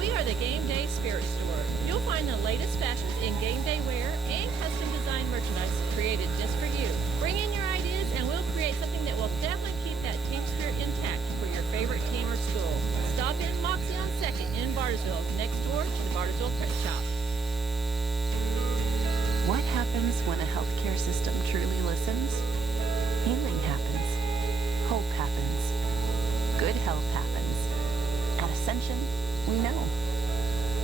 We are the Game Day Spirit Store. You'll find the latest fashions in game day wear and custom designed merchandise created just for you. Bring in your ideas and we'll create something that will definitely keep that team spirit intact for your favorite team or school. Stop in Moxie on 2nd in Bartlesville, next door to the Bartlesville Print Shop. What happens when a healthcare system truly listens? Healing happens. Hope happens. Good health happens. At Ascension, we know.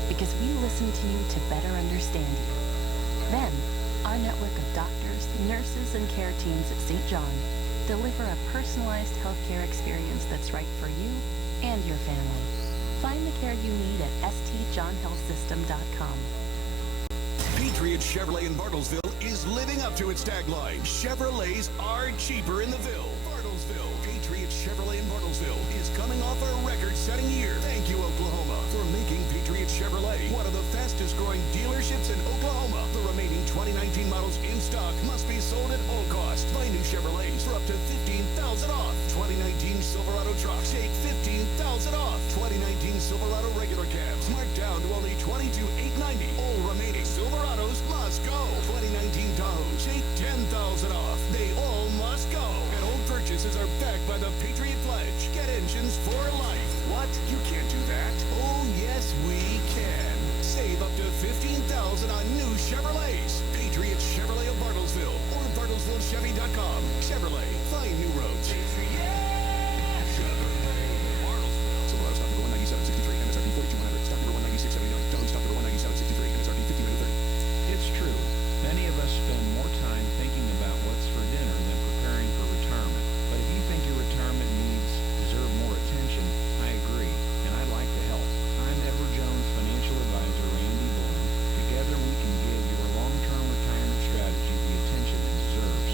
Because we listen to you to better understand you. Then, our network of doctors, nurses, and care teams at St. John deliver a personalized healthcare experience that's right for you and your family. Find the care you need at stjohnhealthsystem.com. Patriot Chevrolet in Bartlesville is living up to its tagline. Chevrolets are cheaper in the Ville. Bartlesville. Patriot Chevrolet in Bartlesville is coming off a record-setting year. Thank you, Oklahoma, for making Patriot Chevrolet one of the fastest-growing dealerships in Oklahoma. The remaining 2019 models in stock must be sold at all cost. Buy new Chevrolets for up to $15,000 off. 2019 Silverado trucks take $15,000 off. 2019 Silverado regular cabs marked down to only $22,890. All remaining Silverados must go. 2019 Tahoes take $10,000 off. They all must go. And old purchases are backed by the Patriot Pledge. Get engines for life. What? You can't do that. Oh, yes, we can. Save up to $15,000 on new Chevrolets. Patriot Chevrolet of Bartlesville or BartlesvilleChevy.com. Chevrolet. Find new roads. Patriot Chevrolet. Bartlesville. Silverado stock number 197.63. MSRP 4,200. Stock number 196.79. Tahoe stock number 197.63. MSRP 59.30. It's true. Many of us spend more time thinking about what's for dinner than preparing for retirement. But if you think your retirement needs deserve more attention, I agree, and I'd like to help. I'm Edward Jones financial advisor Randy Bloom. Together we can give your long-term retirement strategy the attention it deserves.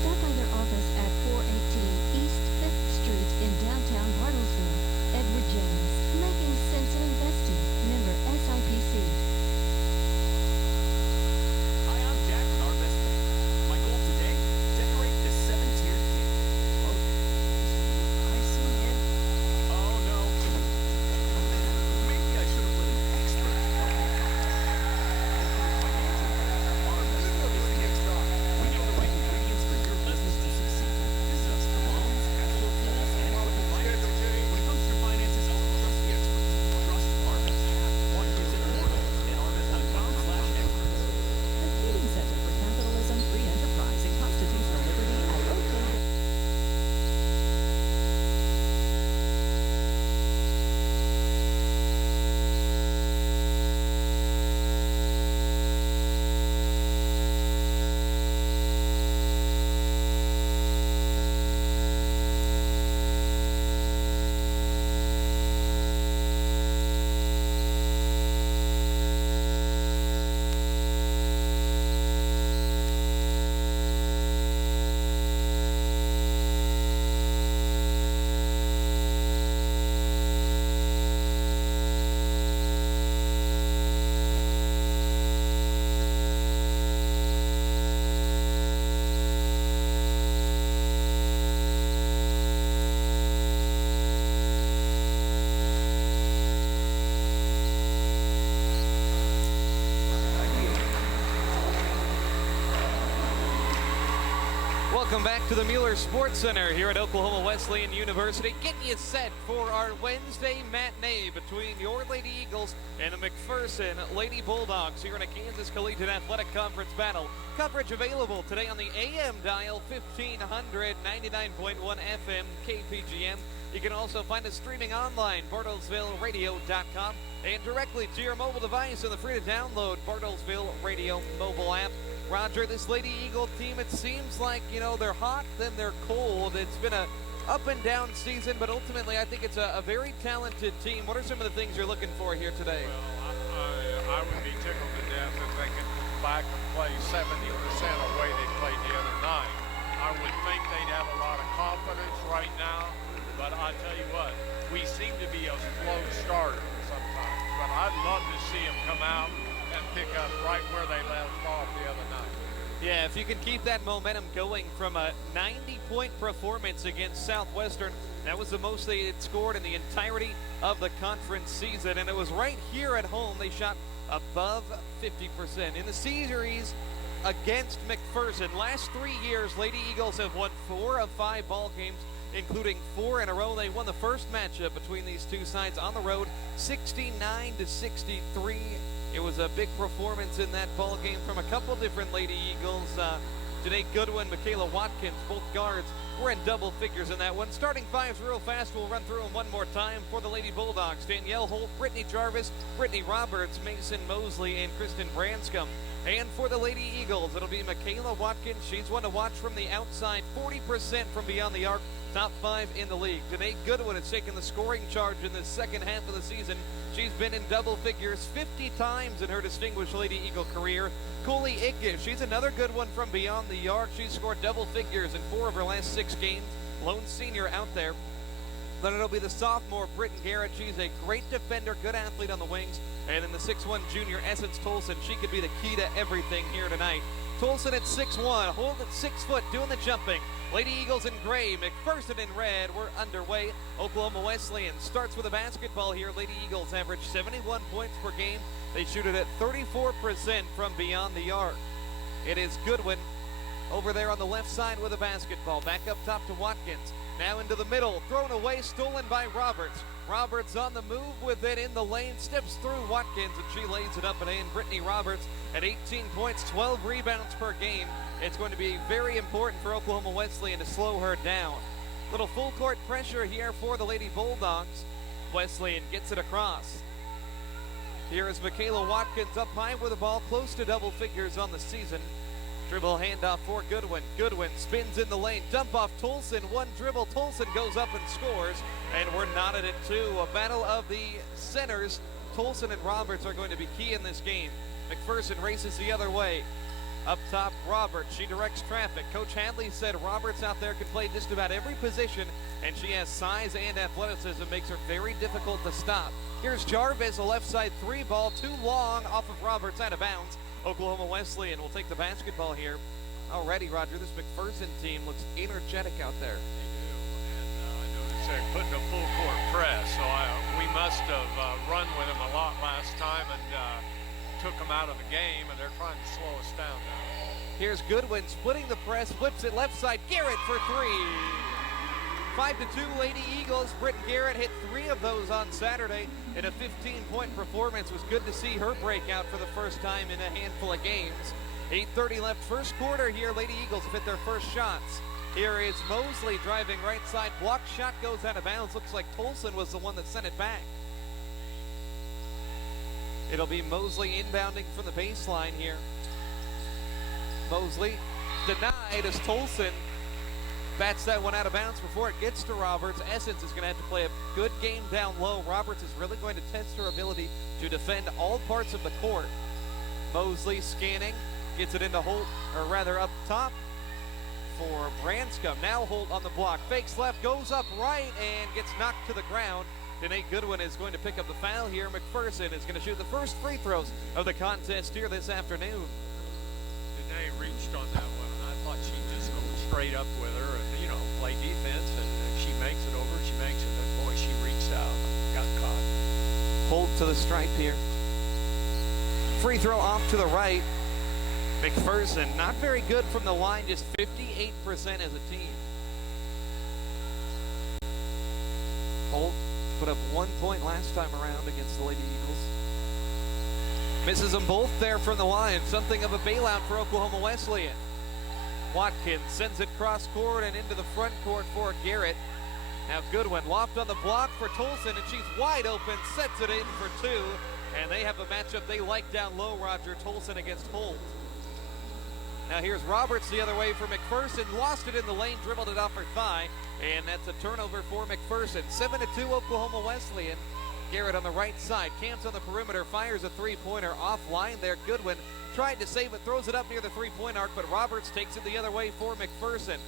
Stop by their office at 418 East 5th Street in downtown Bartlesville. Edward Jones, making sense in investing. Member SIPC. Hi, I'm Jack with Our Best Bank. My goal today, decorate this 7-tiered cake. Icing in? Oh no. Maybe I should have let an expert help me. Our Best Bank is the extra. We know the right ingredients for your business to succeed. Visit us for loans, cash flow tools, and equipment financing. When it comes to your finances, trust the experts. Trust our Best Bank. One visit portal at arbest.com/experts. The Feeding Center for Capitalism, Free Enterprise, and Constitutional Liberty at OKWU. Welcome back to the Mueller Sports Center here at Oklahoma Wesleyan University, getting you set for our Wednesday matinee between your Lady Eagles and the McPherson Lady Bulldogs here in a Kansas Collegiate Athletic Conference battle. Coverage available today on the AM dial 1500, 99.1 FM, KPGM. You can also find us streaming online, BartlesvilleRadio.com, and directly to your mobile device on the free-to-download Bartlesville Radio mobile app. Roger, this Lady Eagle team, it seems like, they're hot, then they're cold. It's been a up-and-down season, but ultimately I think it's a very talented team. What are some of the things you're looking for here today? Well, I would be tickled to death if they could come back and play 70% of the way they played the other night. I would think they'd have a lot of confidence right now, but I tell you what, we seem to be a slow starter sometimes. But I'd love to see them come out and pick up right where they left off the other night. Yeah, if you can keep that momentum going from a 90-point performance against Southwestern, that was the most they had scored in the entirety of the conference season, and it was right here at home they shot above 50%. In the series against McPherson, last 3 years, Lady Eagles have won 4 of 5 ball games, including 4 in a row. They won the first matchup between these two sides on the road, 69-63. It was a big performance in that ball game from a couple different Lady Eagles. Janae Goodwin, Michaela Watkins, both guards were in double figures in that one. Starting fives real fast. We'll run through them one more time for the Lady Bulldogs. Danielle Holt, Brittany Jarvis, Brittany Roberts, Mason Mosley, and Kristen Branscombe. And for the Lady Eagles, it'll be Michaela Watkins. She's one to watch from the outside, 40% from beyond the arc, top 5 in the league. Janae Goodwin has taken the scoring charge in the second half of the season. She's been in double figures 50 times in her distinguished Lady Eagle career. Cooley Ickes, she's another good one from beyond the arc. She's scored double figures in 4 of her last 6 games. Lone senior out there. Then it'll be the sophomore, Britton Garrett. She's a great defender, good athlete on the wings. And then the 6'1 junior, Essence Tolson. She could be the key to everything here tonight. Tolson at 6'1", Holt at 6 foot, doing the jumping. Lady Eagles in gray, McPherson in red. We're underway. Oklahoma Wesleyan starts with a basketball here. Lady Eagles average 71 points per game. They shoot it at 34% from beyond the arc. It is Goodwin over there on the left side with a basketball. Back up top to Watkins. Now into the middle, thrown away, stolen by Roberts. Roberts on the move with it in the lane, steps through Watkins, and she lays it up and in. Brittany Roberts at 18 points, 12 rebounds per game. It's going to be very important for Oklahoma Wesleyan to slow her down. Little full court pressure here for the Lady Bulldogs. Wesleyan gets it across. Here is Michaela Watkins up high with the ball, close to double figures on the season. Dribble handoff for Goodwin. Goodwin spins in the lane. Dump off Tolson. One dribble. Tolson goes up and scores. And we're knotted at 2. A battle of the centers. Tolson and Roberts are going to be key in this game. McPherson races the other way. Up top, Roberts. She directs traffic. Coach Hadley said Roberts out there can play just about every position, and she has size and athleticism. Makes her very difficult to stop. Here's Jarvis, a left side 3 ball. Too long off of Roberts, out of bounds. Oklahoma Wesleyan will take the basketball here. Already, Roger, this McPherson team looks energetic out there. They do, and I noticed they're putting a full court press, so we must have run with them a lot last time and took them out of the game, and they're trying to slow us down now. Here's Goodwin splitting the press, flips it left side. Garrett for 3. 5-2 Lady Eagles. Britton Garrett hit 3 of those on Saturday in a 15-point performance. Was good to see her break out for the first time in a handful of games. 8:30 left first quarter here. Lady Eagles have hit their first shots. Here is Mosley driving right side. Block shot goes out of bounds. Looks like Tolson was the one that sent it back. It'll be Mosley inbounding from the baseline here. Mosley denied as Tolson bats that one out of bounds before it gets to Roberts. Essence is going to have to play a good game down low. Roberts is really going to test her ability to defend all parts of the court. Mosley scanning, gets it into Holt, or rather up top for Branscombe. Now Holt on the block, fakes left, goes up right, and gets knocked to the ground. Danae Goodwin is going to pick up the foul here. McPherson is going to shoot the first free throws of the contest here this afternoon. Danae reached on that one, and I thought she'd just go straight up with her and, play defense, and if she makes it over, she makes it. But boy, she reached out, got caught. Holt to the stripe here. Free throw off to the right. McPherson not very good from the line, just 58% as a team. Holt put up 1 point last time around against the Lady Eagles. Misses them both there from the line. Something of a bailout for Oklahoma Wesleyan. Watkins sends it cross court and into the front court for Garrett. Now Goodwin loft on the block for Tolson, and she's wide open, sets it in for 2. And they have a matchup they like down low, Roger. Tolson against Holt. Now here's Roberts the other way for McPherson. Lost it in the lane, dribbled it off her thigh. And that's a turnover for McPherson. 7-2 Oklahoma Wesleyan. Garrett on the right side. Camps on the perimeter. Fires a three-pointer offline there. Goodwin tried to save it. Throws it up near the three-point arc. But Roberts takes it the other way for McPherson.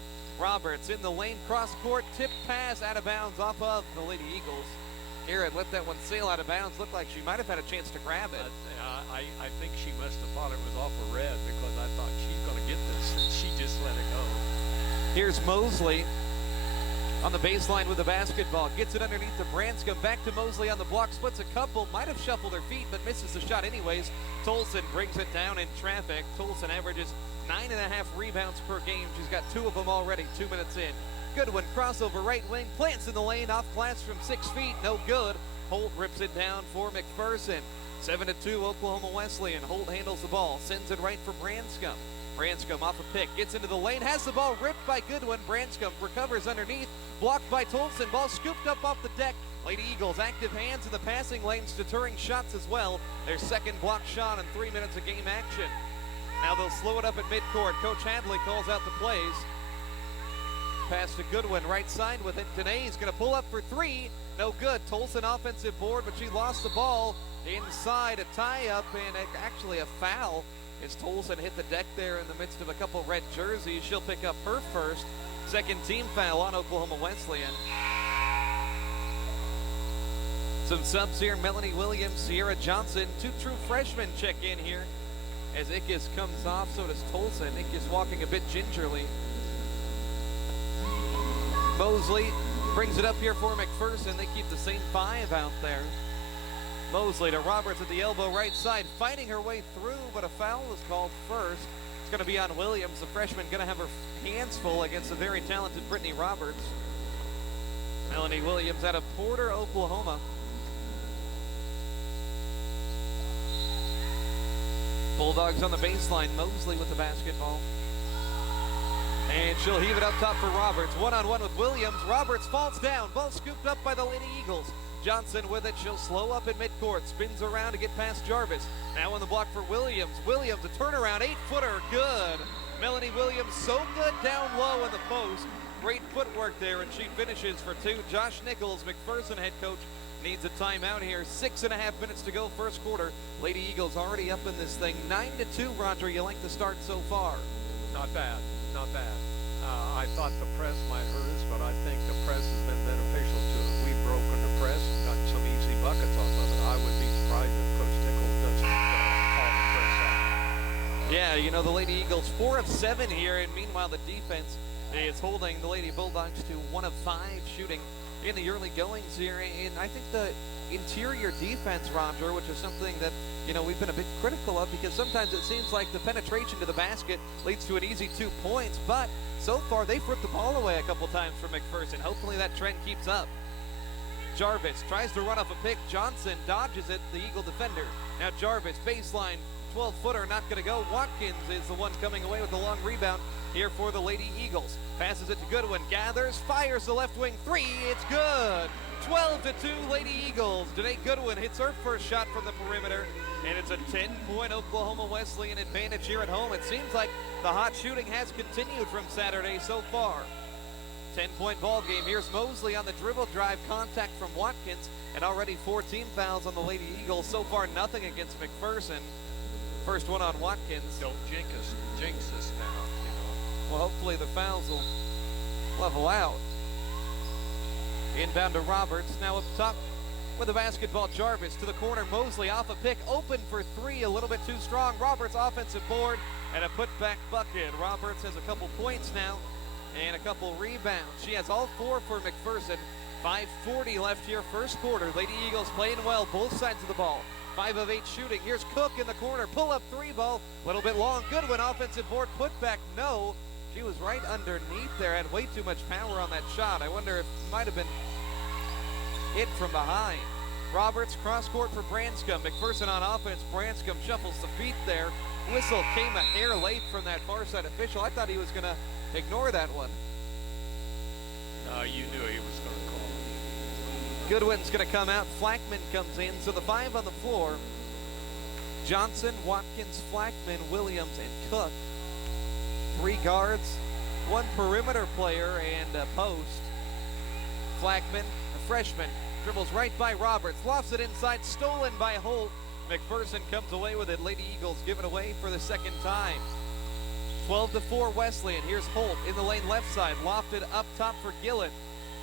Roberts in the lane. Cross court. Tip pass out of bounds off of the Lady Eagles. here and let that one sail out of bounds. Looked like she might have had a chance to grab it. I think she must have thought it was off a red because I thought she's going to get this, and she just let it go. Here's Mosley on the baseline with the basketball. Gets it underneath to Branscombe. Back to Mosley on the block. Splits a couple. Might have shuffled her feet, but misses the shot anyways. Tolson brings it down in traffic. Tolson averages 9.5 rebounds per game. She's got 2 of them already, 2 minutes in. Goodwin, crossover right wing, plants in the lane, off glass from 6 feet, no good. Holt rips it down for McPherson. 7-2 Oklahoma Wesleyan. Holt handles the ball, sends it right for Branscombe. Branscombe off a pick, gets into the lane, has the ball ripped by Goodwin. Branscombe recovers underneath, blocked by Tolson. Ball scooped up off the deck. Lady Eagles active hands in the passing lanes, deterring shots as well. Their second block shot in 3 minutes of game action. Now they'll slow it up at midcourt. Coach Hadley calls out the plays. Pass to Goodwin, right side with it. Danae's going to pull up for 3. No good. Tolson offensive board, but she lost the ball inside. A tie-up and actually a foul as Tolson hit the deck there in the midst of a couple red jerseys. She'll pick up her first. Second team foul on Oklahoma Wesleyan. Some subs here. Melanie Williams, Sierra Johnson. 2 true freshmen check in here as Ickes comes off. So does Tolson. Ickes walking a bit gingerly. Mosley brings it up here for McPherson. They keep the same 5 out there. Mosley to Roberts at the elbow, right side, fighting her way through, but a foul was called first. It's going to be on Williams, the freshman, going to have her hands full against the very talented Brittany Roberts. Melanie Williams out of Porter, Oklahoma. Bulldogs on the baseline. Mosley with the basketball. And she'll heave it up top for Roberts. One-on-one with Williams. Roberts falls down. Ball scooped up by the Lady Eagles. Johnson with it. She'll slow up at midcourt. Spins around to get past Jarvis. Now on the block for Williams. Williams, a turnaround. 8-footer. Good. Melanie Williams so good down low in the post. Great footwork there, and she finishes for 2. Josh Nichols, McPherson head coach, needs a timeout here. 6.5 minutes to go first quarter. Lady Eagles already up in this thing. 9-2, Roger. You like the start so far? Not bad. Not bad. I thought the press might hurt us, but I think the press has been beneficial to us. We've broken the press and gotten some easy buckets off of it. I would be surprised if Coach Nichols doesn't call the press out. Yeah, you know, the Lady Eagles 4 of 7 here, and meanwhile the defense is holding the Lady Bulldogs to 1 of 5 shooting in the early goings here. And I think the interior defense, Roger, which is something that, you know, we've been a bit critical of, because sometimes it seems like the penetration to the basket leads to an easy 2 points, but so far they've ripped the ball away a couple times for McPherson. Hopefully that trend keeps up. Jarvis tries to run off a pick. Johnson dodges it, the Eagle defender. Now Jarvis, baseline, 12-footer, not going to go. Watkins is the one coming away with the long rebound here for the Lady Eagles. Passes it to Goodwin, gathers, fires the left wing 3. It's good. 12-2 Lady Eagles. Danae Goodwin hits her first shot from the perimeter, and it's a 10-point Oklahoma Wesleyan advantage here at home. It seems like the hot shooting has continued from Saturday so far. 10-point ball game. Here's Mosley on the dribble drive, contact from Watkins, and already 4 team fouls on the Lady Eagles. So far nothing against McPherson. First one on Watkins. Don't jinx us now, you know. Well, hopefully the fouls will level out. Inbound to Roberts. Now up top with the basketball. Jarvis to the corner. Mosley off a pick. Open for 3. A little bit too strong. Roberts offensive board and a putback bucket. Roberts has a couple points now and a couple rebounds. She has all 4 for McPherson. 5:40 left here first quarter. Lady Eagles playing well both sides of the ball. 5 of 8 shooting. Here's Cook in the corner. Pull up 3 ball. A little bit long. Goodwin offensive board. Putback. No. She was right underneath there. Had way too much power on that shot. I wonder if it might have been hit from behind. Roberts cross court for Branscombe. McPherson on offense. Branscombe shuffles the feet there. Whistle came a hair late from that far side official. I thought he was going to ignore that one. No, you knew he was going to call it. Goodwin's going to come out. Flackman comes in. So the 5 on the floor. Johnson, Watkins, Flackman, Williams, and Cook. 3 guards, 1 perimeter player, and a post. Flackman, a freshman, dribbles right by Roberts, lofts it inside, stolen by Holt. McPherson comes away with it. Lady Eagles give it away for the second time. 12-4 Wesleyan. Here's Holt in the lane left side, lofted up top for Gillen.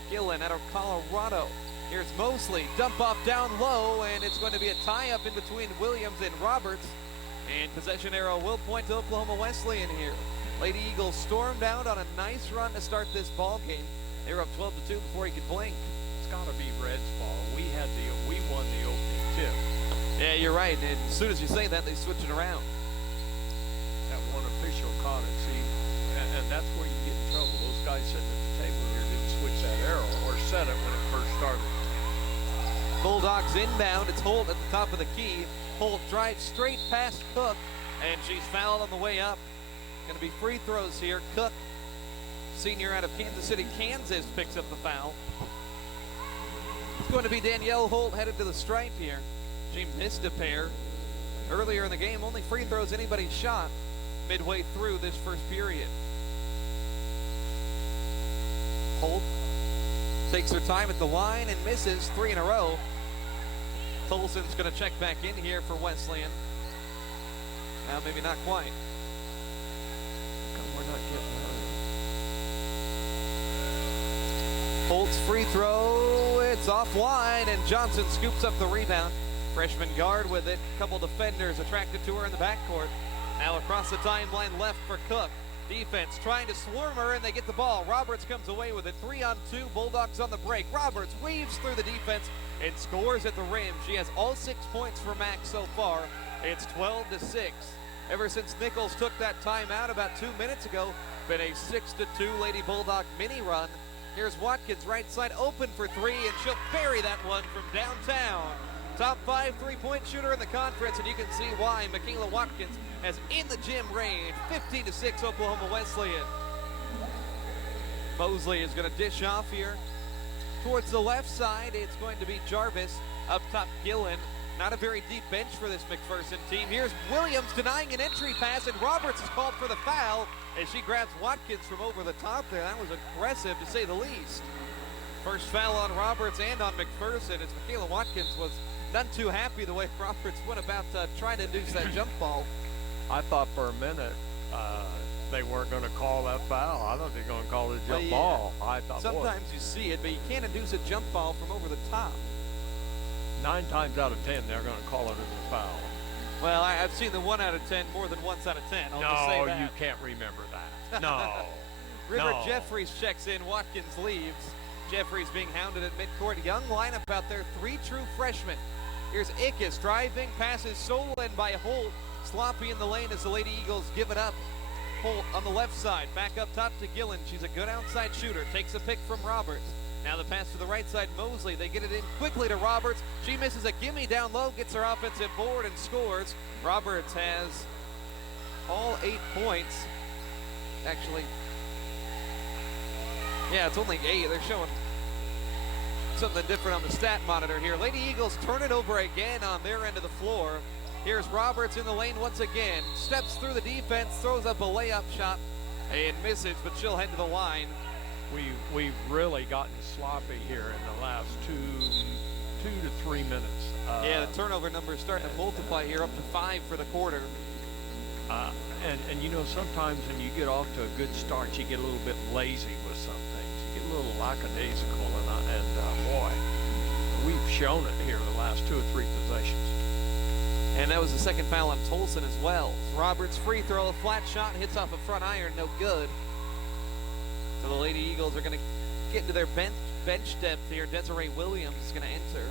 Gillen out of Colorado. Here's Mosley, dump off down low, and it's going to be a tie-up in between Williams and Roberts. And possession arrow will point to Oklahoma Wesleyan here. Lady Eagles stormed out on a nice run to start this ball game. They were up 12-2 before you could blink. It's got to be Red's fault. We won the opening tip. Yeah, you're right. And as soon as you say that, they switch it around. That one official caught it. See, and that's where you get in trouble. Those guys sitting at the table here didn't switch that arrow or set it when it first started. Bulldogs inbound. It's Holt at the top of the key. Holt drives straight past Cook, and she's fouled on the way up. Going to be free throws here. Cook, senior out of Kansas City, Kansas, picks up the foul. It's going to be Danielle Holt headed to the stripe here. She missed a pair earlier in the game. Only free throws anybody shot midway through this first period. Holt takes her time at the line and misses 3 in a row. Tolson's going to check back in here for Wesleyan. Now, maybe not quite. We're not getting Holt's free throw, it's offline, and Johnson scoops up the rebound. Freshman guard with it. A couple defenders attracted to her in the backcourt. Now across the timeline left for Cook. Defense trying to swarm her, and they get the ball. Roberts comes away with it. 3-on-2, Bulldogs on the break. Roberts weaves through the defense and scores at the rim. She has all 6 points for Max so far. It's 12-6. Ever since Nichols took that timeout about 2 minutes ago, been a 6-2 Lady Bulldog mini run. Here's Watkins, right side open for 3, and she'll bury that one from downtown. Top 5 three-point shooter in the conference, and you can see why. Michaela Watkins has in the gym range. 15-6 Oklahoma Wesleyan. Mosley is going to dish off here. Towards the left side, it's going to be Jarvis. Up top, Gillen. Not a very deep bench for this McPherson team. Here's Williams denying an entry pass, and Roberts is called for the foul as she grabs Watkins from over the top there. That was aggressive, to say the least. First foul on Roberts and on McPherson as Michaela Watkins was none too happy the way Roberts went about trying to induce that jump ball. I thought for a minute they weren't going to call that foul. I thought they were going to call it a jump ball. I thought, sometimes you see it, but you can't induce a jump ball from over the top. 9 times out of 10, they're going to call it as a foul. Well, I've seen the 1 out of 10 more than once out of 10. I'll just say that. You can't remember that. No. River Jeffries checks in. Watkins leaves. Jeffries being hounded at midcourt. Young lineup out there. 3 true freshmen. Here's Ickes driving, passes stolen by Holt. Sloppy in the lane as the Lady Eagles give it up. Holt on the left side. Back up top to Gillen. She's a good outside shooter. Takes a pick from Roberts. Now the pass to the right side, Mosley. They get it in quickly to Roberts. She misses a gimme down low, gets her offensive board and scores. Roberts has all 8 points. Actually, yeah, it's only 8. They're showing something different on the stat monitor here. Lady Eagles turn it over again on their end of the floor. Here's Roberts in the lane once again. Steps through the defense, throws up a layup shot and misses, but she'll head to the line. We've really gotten sloppy here in the last 2 to 3 minutes. Yeah, the turnover number is starting to multiply here, up to 5 for the quarter. And you know, sometimes when you get off to a good start, you get a little bit lazy with some things. You get a little lackadaisical, and boy, we've shown it here the last 2 or 3 possessions. And that was the second foul on Tolson as well. Roberts free throw, a flat shot, hits off a front iron, no good. So the Lady Eagles are going to get into their bench depth here. Desiree Williams is going to enter.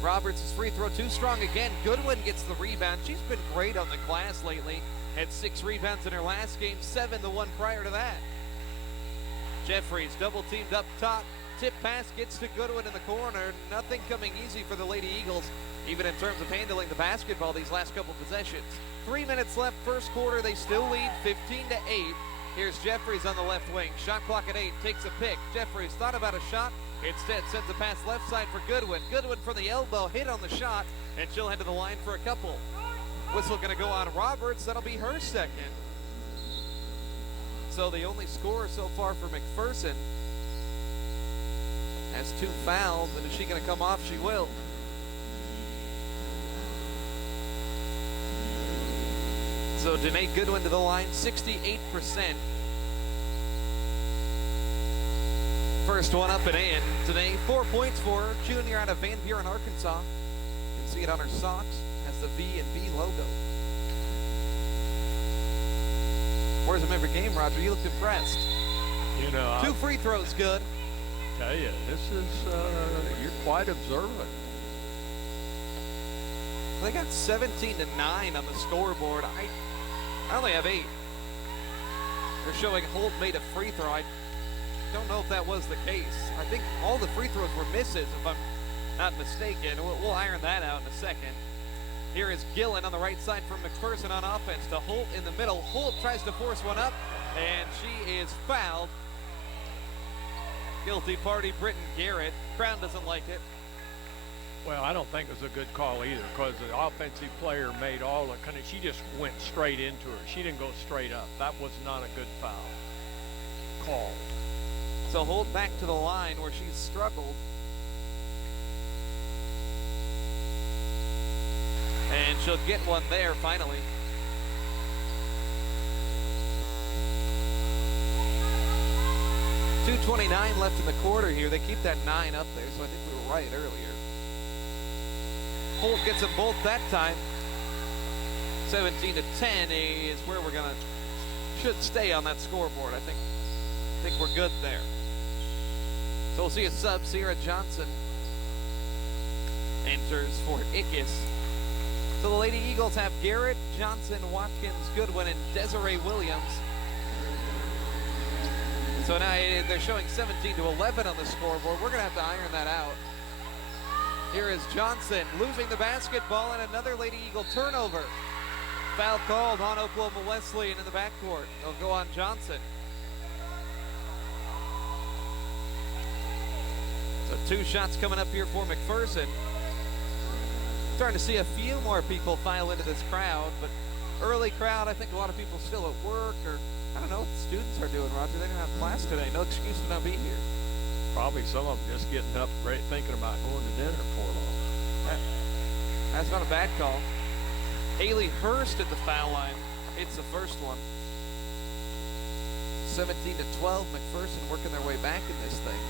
Roberts' free throw too strong again. Goodwin gets the rebound. She's been great on the glass lately. Had 6 rebounds in her last game, 7 the one prior to that. Jeffries double teamed up top. Tip pass gets to Goodwin in the corner. Nothing coming easy for the Lady Eagles, even in terms of handling the basketball these last couple possessions. 3 minutes left, first quarter. They still lead 15-8. Here's Jeffries on the left wing. Shot clock at 8. Takes a pick. Jeffries thought about a shot. Instead sends a pass left side for Goodwin. Goodwin from the elbow, hit on the shot, and she'll head to the line for a couple. Whistle going to go on Roberts. That'll be her second. So the only scorer so far for McPherson has 2 fouls, and is she going to come off? She will. So Danae Goodwin to the line, 68%. First one up and in today. 4 points for her. Junior out of Van Buren, Arkansas. You can see it on her socks. Has the V&B logo. Wears them every game, Roger. You looked impressed. You know, 2 free throws good. I tell you, this is, you're quite observant. They got 17-9 on the scoreboard. I only have 8. They're showing Holt made a free throw. I don't know if that was the case. I think all the free throws were misses, if I'm not mistaken. We'll iron that out in a second. Here is Gillen on the right side from McPherson on offense to Holt in the middle. Holt tries to force one up, and she is fouled. Guilty party, Britton Garrett. Crown doesn't like it. Well, I don't think it was a good call either, because the offensive player made all the kind of, she just went straight into her. She didn't go straight up. That was not a good foul call. So Holt back to the line where she's struggled. And she'll get one there finally. .229 left in the quarter here. They keep that 9 up there, so I think we were right earlier. Holt gets them both that time. 17-10 is where we're gonna should stay on that scoreboard. I think we're good there. So we'll see a sub. Sierra Johnson enters for Ickes. So the Lady Eagles have Garrett, Johnson, Watkins, Goodwin, and Desiree Williams. So now they're showing 17-11 on the scoreboard. We're gonna have to iron that out. Here is Johnson losing the basketball and another Lady Eagle turnover. Foul called on Oklahoma Wesleyan in the backcourt. They'll go on Johnson. So 2 shots coming up here for McPherson. Starting to see a few more people file into this crowd, but early crowd, I think a lot of people still at work, or I don't know what the students are doing, Roger. They don't have class today. No excuse to not be here. Probably some of them just getting up, thinking about going to dinner before long. That's not a bad call. Haley Hurst at the foul line. It's the first one. 17-12, McPherson working their way back in this thing.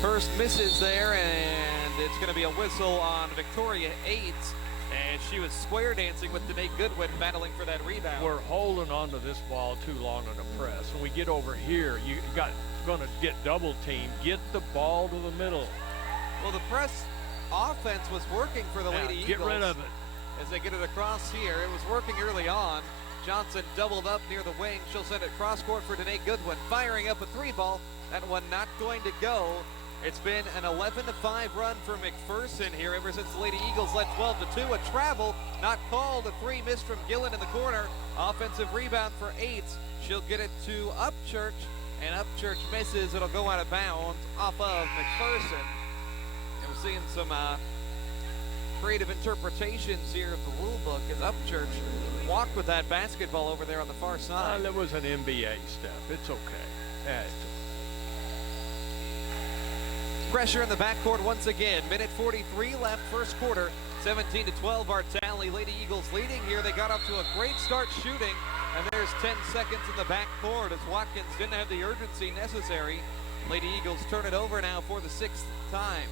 Hurst misses there, and it's going to be a whistle on Victoria Aids. And she was square dancing with Danae Goodwin battling for that rebound. We're holding on to this ball too long on the press. When we get over here, you got going to get double teamed. Get the ball to the middle. Well, the press offense was working for the Lady Eagles. Get rid of it. As they get it across here, it was working early on. Johnson doubled up near the wing. She'll send it cross court for Danae Goodwin. Firing up a 3 ball. That one not going to go. It's been an 11-5 run for McPherson here ever since the Lady Eagles led 12-2. A travel not called. A 3 missed from Gillen in the corner. Offensive rebound for Aids. She'll get it to Upchurch, and Upchurch misses. It'll go out of bounds off of McPherson. And we're seeing some creative interpretations here of the rule book as Upchurch walked with that basketball over there on the far side. That was an NBA step. It's okay. Yeah, it's okay. Pressure in the backcourt once again. Minute 43 left, first quarter. 17-12, our Tally Lady Eagles leading here. They got off to a great start shooting, and there's 10 seconds in the backcourt as Watkins didn't have the urgency necessary. Lady Eagles turn it over now for the 6th time.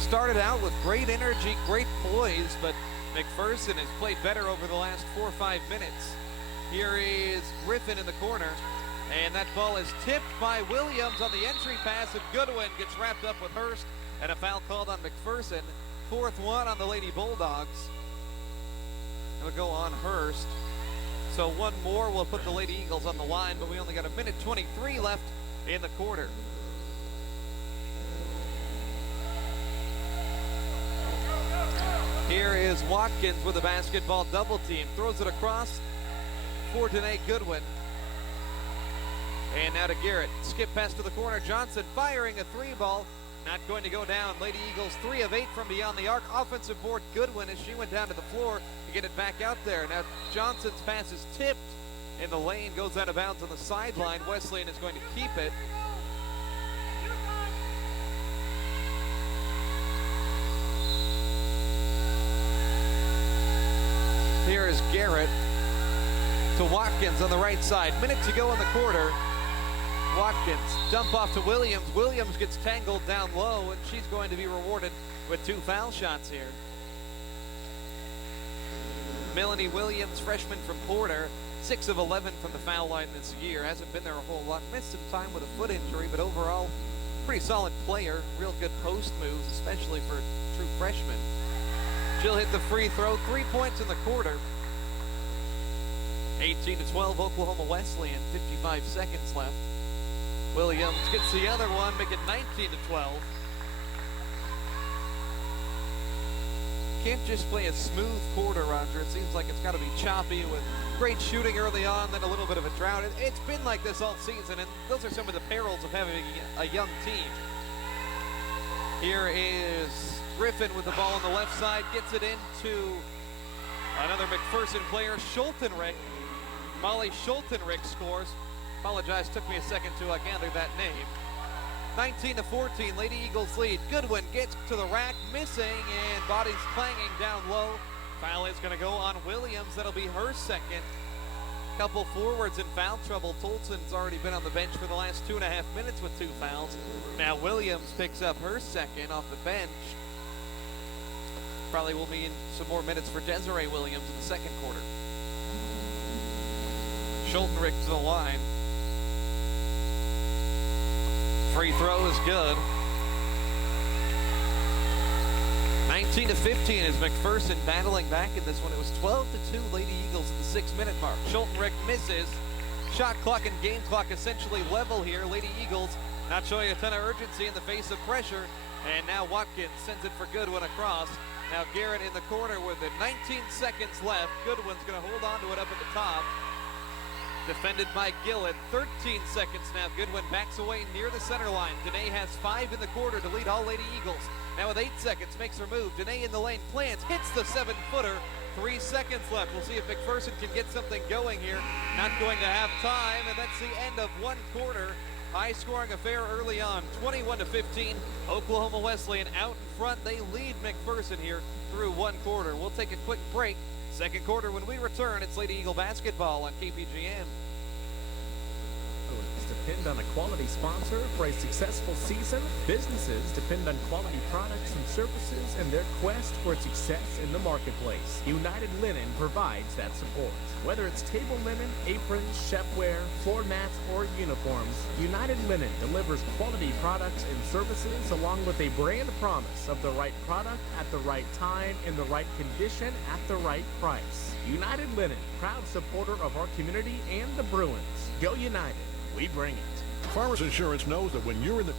Started out with great energy, great poise, but McPherson has played better over the last 4 or 5 minutes. Here is Griffin in the corner. And that ball is tipped by Williams on the entry pass, and Goodwin gets wrapped up with Hurst, and a foul called on McPherson. 4th one on the Lady Bulldogs. It'll go on Hurst. So one more will put the Lady Eagles on the line, but we only got a minute 23 left in the quarter. Here is Watkins with a basketball double team. Throws it across for Danae Goodwin. And now to Garrett. Skip pass to the corner. Johnson firing a 3 ball. Not going to go down. Lady Eagles 3 of 8 from beyond the arc. Offensive board Goodwin as she went down to the floor to get it back out there. Now Johnson's pass is tipped in the lane. Goes out of bounds on the sideline. Wesleyan is going to keep it. Here is Garrett. to Watkins on the right side. Minute to go in the quarter. Watkins, dump off to Williams. Williams gets tangled down low, and she's going to be rewarded with 2 foul shots here. Melanie Williams, freshman from Porter, 6 of 11 from the foul line this year. Hasn't been there a whole lot. Missed some time with a foot injury, but overall, pretty solid player. Real good post moves, especially for a true freshman. She'll hit the free throw. 3 points in the quarter. 18-12, Oklahoma Wesleyan. 55 seconds left. Williams gets the other one, make it 19-12. Can't just play a smooth quarter, Roger. It seems like it's got to be choppy with great shooting early on, then a little bit of a drought. It's been like this all season, and those are some of the perils of having a young team. Here is Griffin with the ball on the left side, gets it into another McPherson player, Schultenrick. Molly Schultenrick scores. Apologize, took me a second to gather that name. 19-14, Lady Eagles lead. Goodwin gets to the rack, missing, and bodies clanging down low. Foul is going to go on Williams. That'll be her second. Couple forwards in foul trouble. Tolson's already been on the bench for the last 2.5 minutes with 2 fouls. Now Williams picks up her second off the bench. Probably will mean some more minutes for Desiree Williams in the second quarter. Schultenrick to the line. Free throw is good. 19-15 is McPherson battling back in this one. It was 12-2 Lady Eagles at the 6-minute mark. Schultenrick misses. Shot clock and game clock essentially level here. Lady Eagles not showing a ton of urgency in the face of pressure. And now Watkins sends it for Goodwin across. Now Garrett in the corner with it. 19 seconds left. Goodwin's going to hold on to it up at the top. Defended by Gillen. 13 seconds now. Goodwin backs away near the center line. Danae has 5 in the quarter to lead all Lady Eagles. Now with 8 seconds, makes her move. Danae in the lane, plants, hits the 7-footer. 3 seconds left. We'll see if McPherson can get something going here. Not going to have time, and that's the end of one quarter. High-scoring affair early on. 21-15. Oklahoma Wesleyan out in front. They lead McPherson here through one quarter. We'll take a quick break. Second quarter, when we return, it's Lady Eagle basketball on KPGM. Depend on a quality sponsor for a successful season. Businesses depend on quality products and services and their quest for success in the marketplace. United Linen provides that support. Whether it's table linen, aprons, chefware, floor mats, or uniforms, United Linen delivers quality products and services along with a brand promise of the right product at the right time in the right condition at the right price. United Linen, proud supporter of our community and the Bruins. Go United. We bring it. Farmers Insurance knows that when you're in the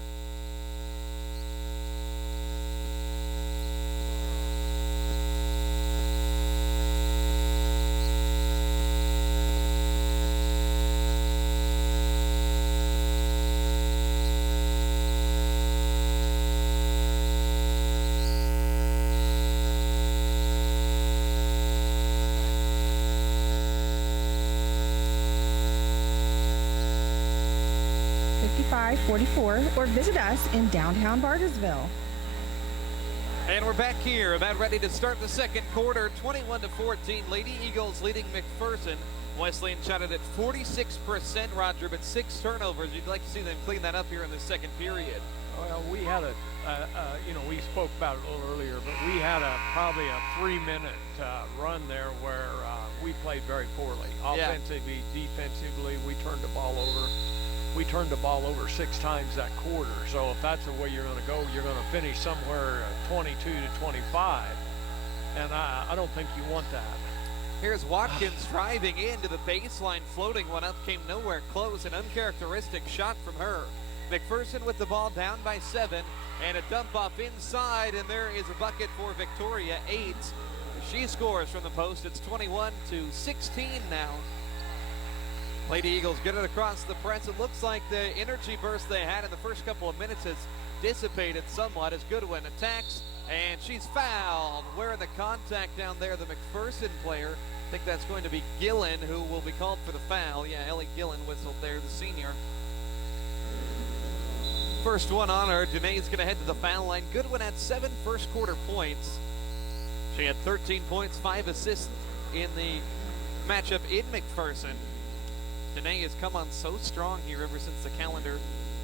or visit us in downtown Bartlesville. And we're back here, about ready to start the second quarter. 21-14, Lady Eagles leading McPherson. Wesleyan shot it at 46%, Roger, but 6 turnovers. You'd like to see them clean that up here in the second period. Well, we had we spoke about it a little earlier, but we had probably a 3-minute run there where we played very poorly. Offensively, defensively, we turned the ball over. We turned the ball over 6 times that quarter. So if that's the way you're going to go, you're going to finish somewhere 22-25. And I don't think you want that. Here's Watkins driving into the baseline, floating one up, came nowhere close. An uncharacteristic shot from her. McPherson with the ball down by 7, and a dump off inside, and there is a bucket for Victoria 8. She scores from the post. It's 21-16 now. Lady Eagles get it across the press. It looks like the energy burst they had in the first couple of minutes has dissipated somewhat as Goodwin attacks, and she's fouled. Wearing the contact down there, the McPherson player. I think that's going to be Gillen who will be called for the foul. Yeah, Ellie Gillen whistled there, the senior. First one on her. Danae's going to head to the foul line. Goodwin had 7 first quarter points. She had 13 points, 5 assists in the matchup in McPherson. Danae has come on so strong here ever since the calendar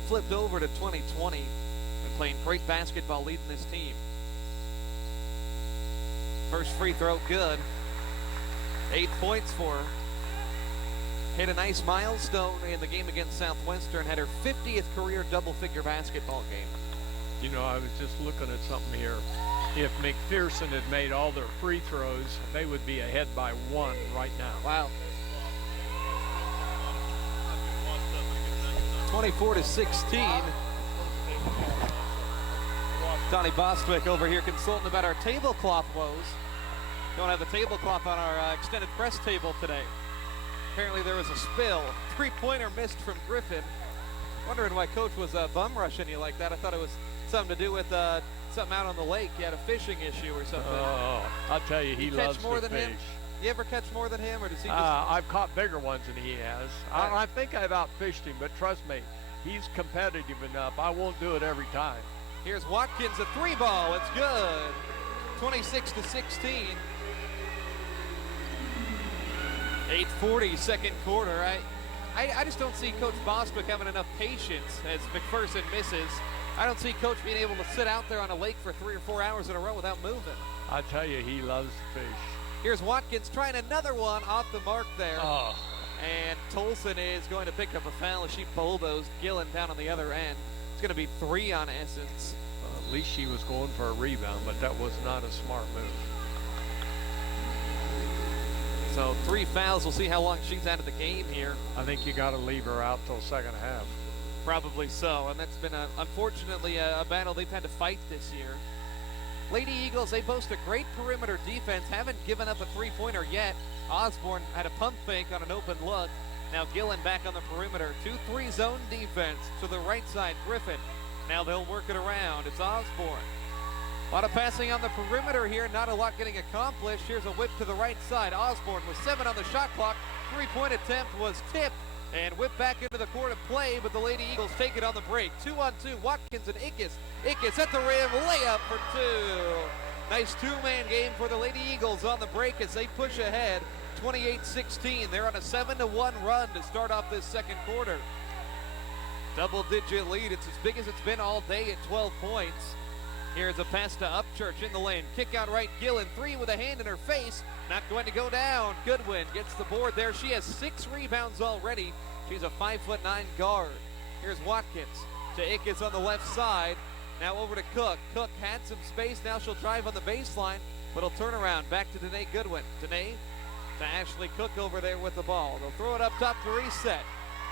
flipped over to 2020 and playing great basketball leading this team. First free throw good. 8 points for her. Hit a nice milestone in the game against Southwestern. Had her 50th career double-figure basketball game. You know, I was just looking at something here. If McPherson had made all their free throws, they would be ahead by 1 right now. Wow. 24-16. Donnie Bostwick over here consulting about our tablecloth woes. Don't have the tablecloth on our extended press table today. Apparently there was a spill. Three-pointer missed from Griffin. Wondering why Coach was bum rushing you like that. I thought it was something to do with something out on the lake. You had a fishing issue or something. Oh, I'll tell you, he loves more to than fish. him? You ever catch more than him, or does he just... I've caught bigger ones than he has. I think I've outfished him, but trust me, he's competitive enough. I won't do it every time. Here's Watkins, a 3-ball. It's good. 26-16. 8:40 second quarter. I just don't see Coach Bostwick having enough patience as McPherson misses. I don't see Coach being able to sit out there on a lake for 3 or 4 hours in a row without moving. I tell you, he loves to fish. Here's Watkins trying another one off the mark there. Oh. And Tolson is going to pick up a foul as she bulldozed Gillen down on the other end. It's going to be 3 on Essence. At least she was going for a rebound, but that was not a smart move. So 3 fouls. We'll see how long she's out of the game here. I think you got to leave her out till second half. Probably so, and that's been unfortunately a battle they've had to fight this year. Lady Eagles, they boast a great perimeter defense, haven't given up a 3-pointer yet. Osborne had a pump fake on an open look. Now Gillen back on the perimeter. 2-3 zone defense to the right side, Griffin. Now they'll work it around. It's Osborne. A lot of passing on the perimeter here, not a lot getting accomplished. Here's a whip to the right side. Osborne with 7 on the shot clock. 3-point attempt was tipped and whipped back into the court of play, but the Lady Eagles take it on the break. 2-on-2, Watkins and Ickes. Ickes at the rim, layup for 2. Nice 2-man game for the Lady Eagles on the break as they push ahead. 28-16. They're on a 7-1 run to start off this second quarter. Double-digit lead. It's as big as it's been all day at 12 points. Here's a pass to Upchurch in the lane. Kick out right, Gillen. 3 with a hand in her face. Not going to go down. Goodwin gets the board there. She has 6 rebounds already. She's a 5'9" guard. Here's Watkins to Ickes on the left side. Now over to Cook. Cook had some space. Now she'll drive on the baseline, but he'll turn around. Back to Danae Goodwin. Danae to Ashley Cook over there with the ball. They'll throw it up top to reset.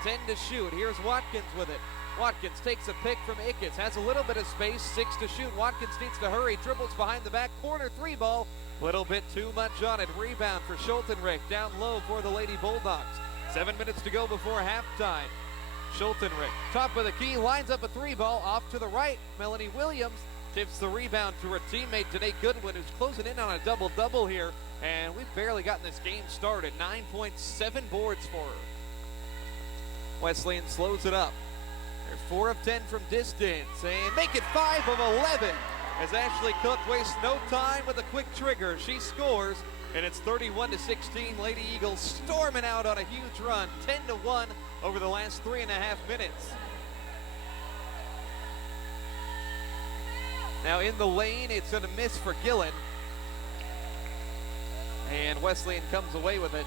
10 to shoot. Here's Watkins with it. Watkins takes a pick from Ickes. Has a little bit of space. 6 to shoot. Watkins needs to hurry. Dribbles behind the back corner. 3-ball. Little bit too much on it. Rebound for Schultenrich. Down low for the Lady Bulldogs. 7 minutes to go before halftime. Schultenrich, top of the key, lines up a 3-ball off to the right. Melanie Williams tips the rebound to her teammate Danae Goodwin, who's closing in on a double-double here. And we've barely gotten this game started. 9.7 boards for her. Wesleyan slows it up. They're 4 of 10 from distance and make it 5 of 11 as Ashley Cook wastes no time with a quick trigger. She scores, and it's 31-16. Lady Eagles storming out on a huge run, 10-1 over the last 3.5 minutes. Now in the lane, it's going to miss for Gillen, and Wesleyan comes away with it.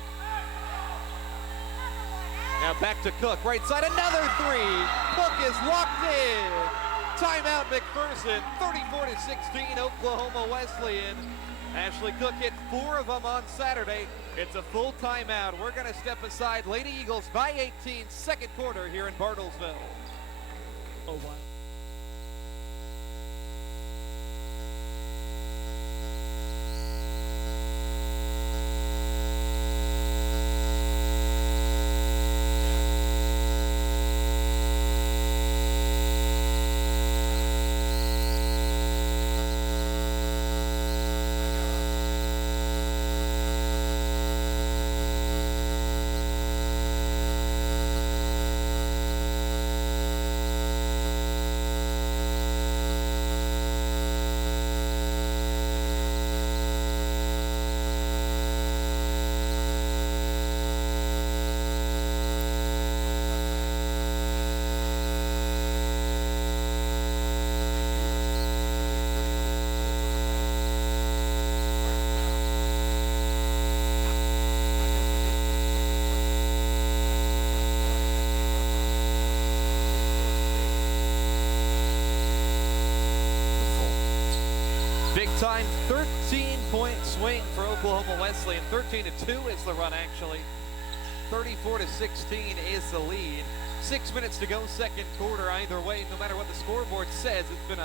Now back to Cook, right side, another 3. Cook is locked in. Timeout McPherson, 34-16, Oklahoma Wesleyan. Ashley Cook hit 4 of them on Saturday. It's a full timeout. We're going to step aside. Lady Eagles by 18, second quarter here in Bartlesville. Oh, wow. Big time 13-point swing for Oklahoma Wesleyan. 13-2 is the run, actually. 34-16 is the lead. 6 minutes to go, second quarter. Either way, no matter what the scoreboard says, it's been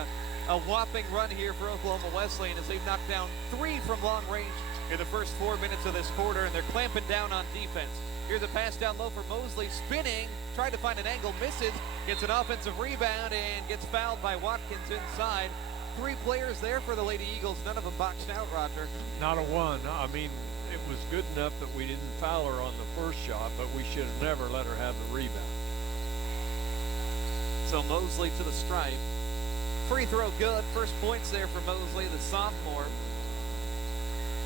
a whopping run here for Oklahoma Wesleyan as they've knocked down 3 from long range in the first 4 minutes of this quarter, and they're clamping down on defense. Here's a pass down low for Mosley, spinning, tried to find an angle, misses, gets an offensive rebound, and gets fouled by Watkins inside. 3 players there for the Lady Eagles, none of them boxed out, Roger. Not a one. I mean, it was good enough that we didn't foul her on the first shot, but we should have never let her have the rebound. So Mosley to the stripe. Free throw good. First points there for Mosley, the sophomore.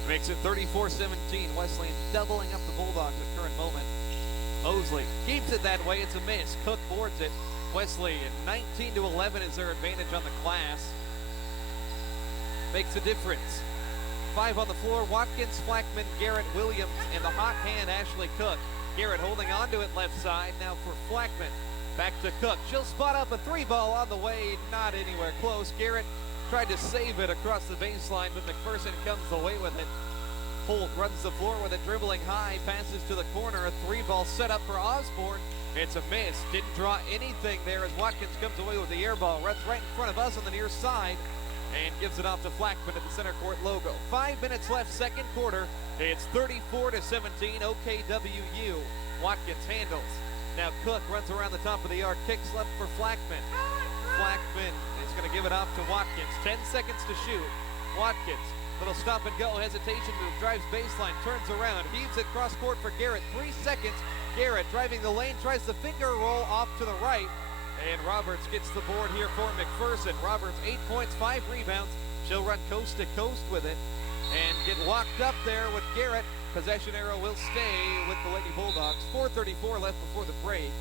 Makes it 34-17. Wesleyan doubling up the Bulldogs at the current moment. Mosley keeps it that way. It's a miss. Cook boards it. Wesleyan 19-11 is their advantage on the glass. Makes a difference. 5 on the floor. Watkins, Flackman, Garrett, Williams, and the hot hand Ashley Cook. Garrett holding on to it left side. Now for Flackman. Back to Cook. She'll spot up a 3-ball on the way. Not anywhere close. Garrett tried to save it across the baseline, but McPherson comes away with it. Holt runs the floor with it, dribbling high, passes to the corner. A 3-ball set up for Osborne. It's a miss. Didn't draw anything there as Watkins comes away with the air ball. Runs right in front of us on the near side and gives it off to Flackman at the center court logo. 5 minutes left, second quarter. It's 34-17, OKWU. Watkins handles. Now Cook runs around the top of the arc, kicks left for Flackman. Flackman is going to give it off to Watkins. 10 seconds to shoot. Watkins, little stop and go, hesitation move, drives baseline, turns around, heaves it cross court for Garrett. 3 seconds. Garrett driving the lane, tries the finger roll off to the right. And Roberts gets the board here for McPherson. Roberts 8 points, 5 rebounds. She'll run coast to coast with it and get locked up there with Garrett. Possession arrow will stay with the Lady Bulldogs. 4:34 left before the break.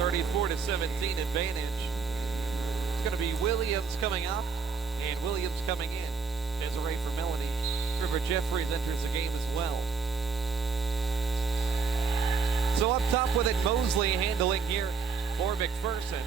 34-17 advantage. It's going to be Williams coming up and Williams coming in. Desiree for Melanie. River Jeffries enters the game as well. So up top with it, Mosley handling here for McPherson.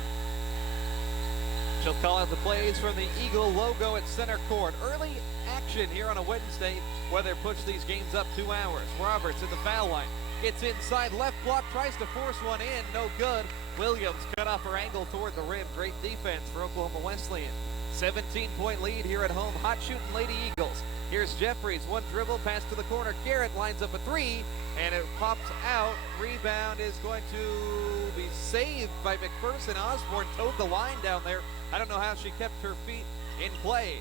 She'll call out the plays from the Eagle logo at center court. Early action here on a Wednesday. Weather pushed these games up 2 hours. Roberts at the foul line. Gets inside, left block, tries to force one in. No good. Williams cut off her angle toward the rim. Great defense for Oklahoma Wesleyan. 17-point lead here at home. Hot shooting Lady Eagles. Here's Jeffries. One dribble, pass to the corner. Garrett lines up a 3, and it pops out. Rebound is going to be saved by McPherson. Osborne towed the line down there. I don't know how she kept her feet in play.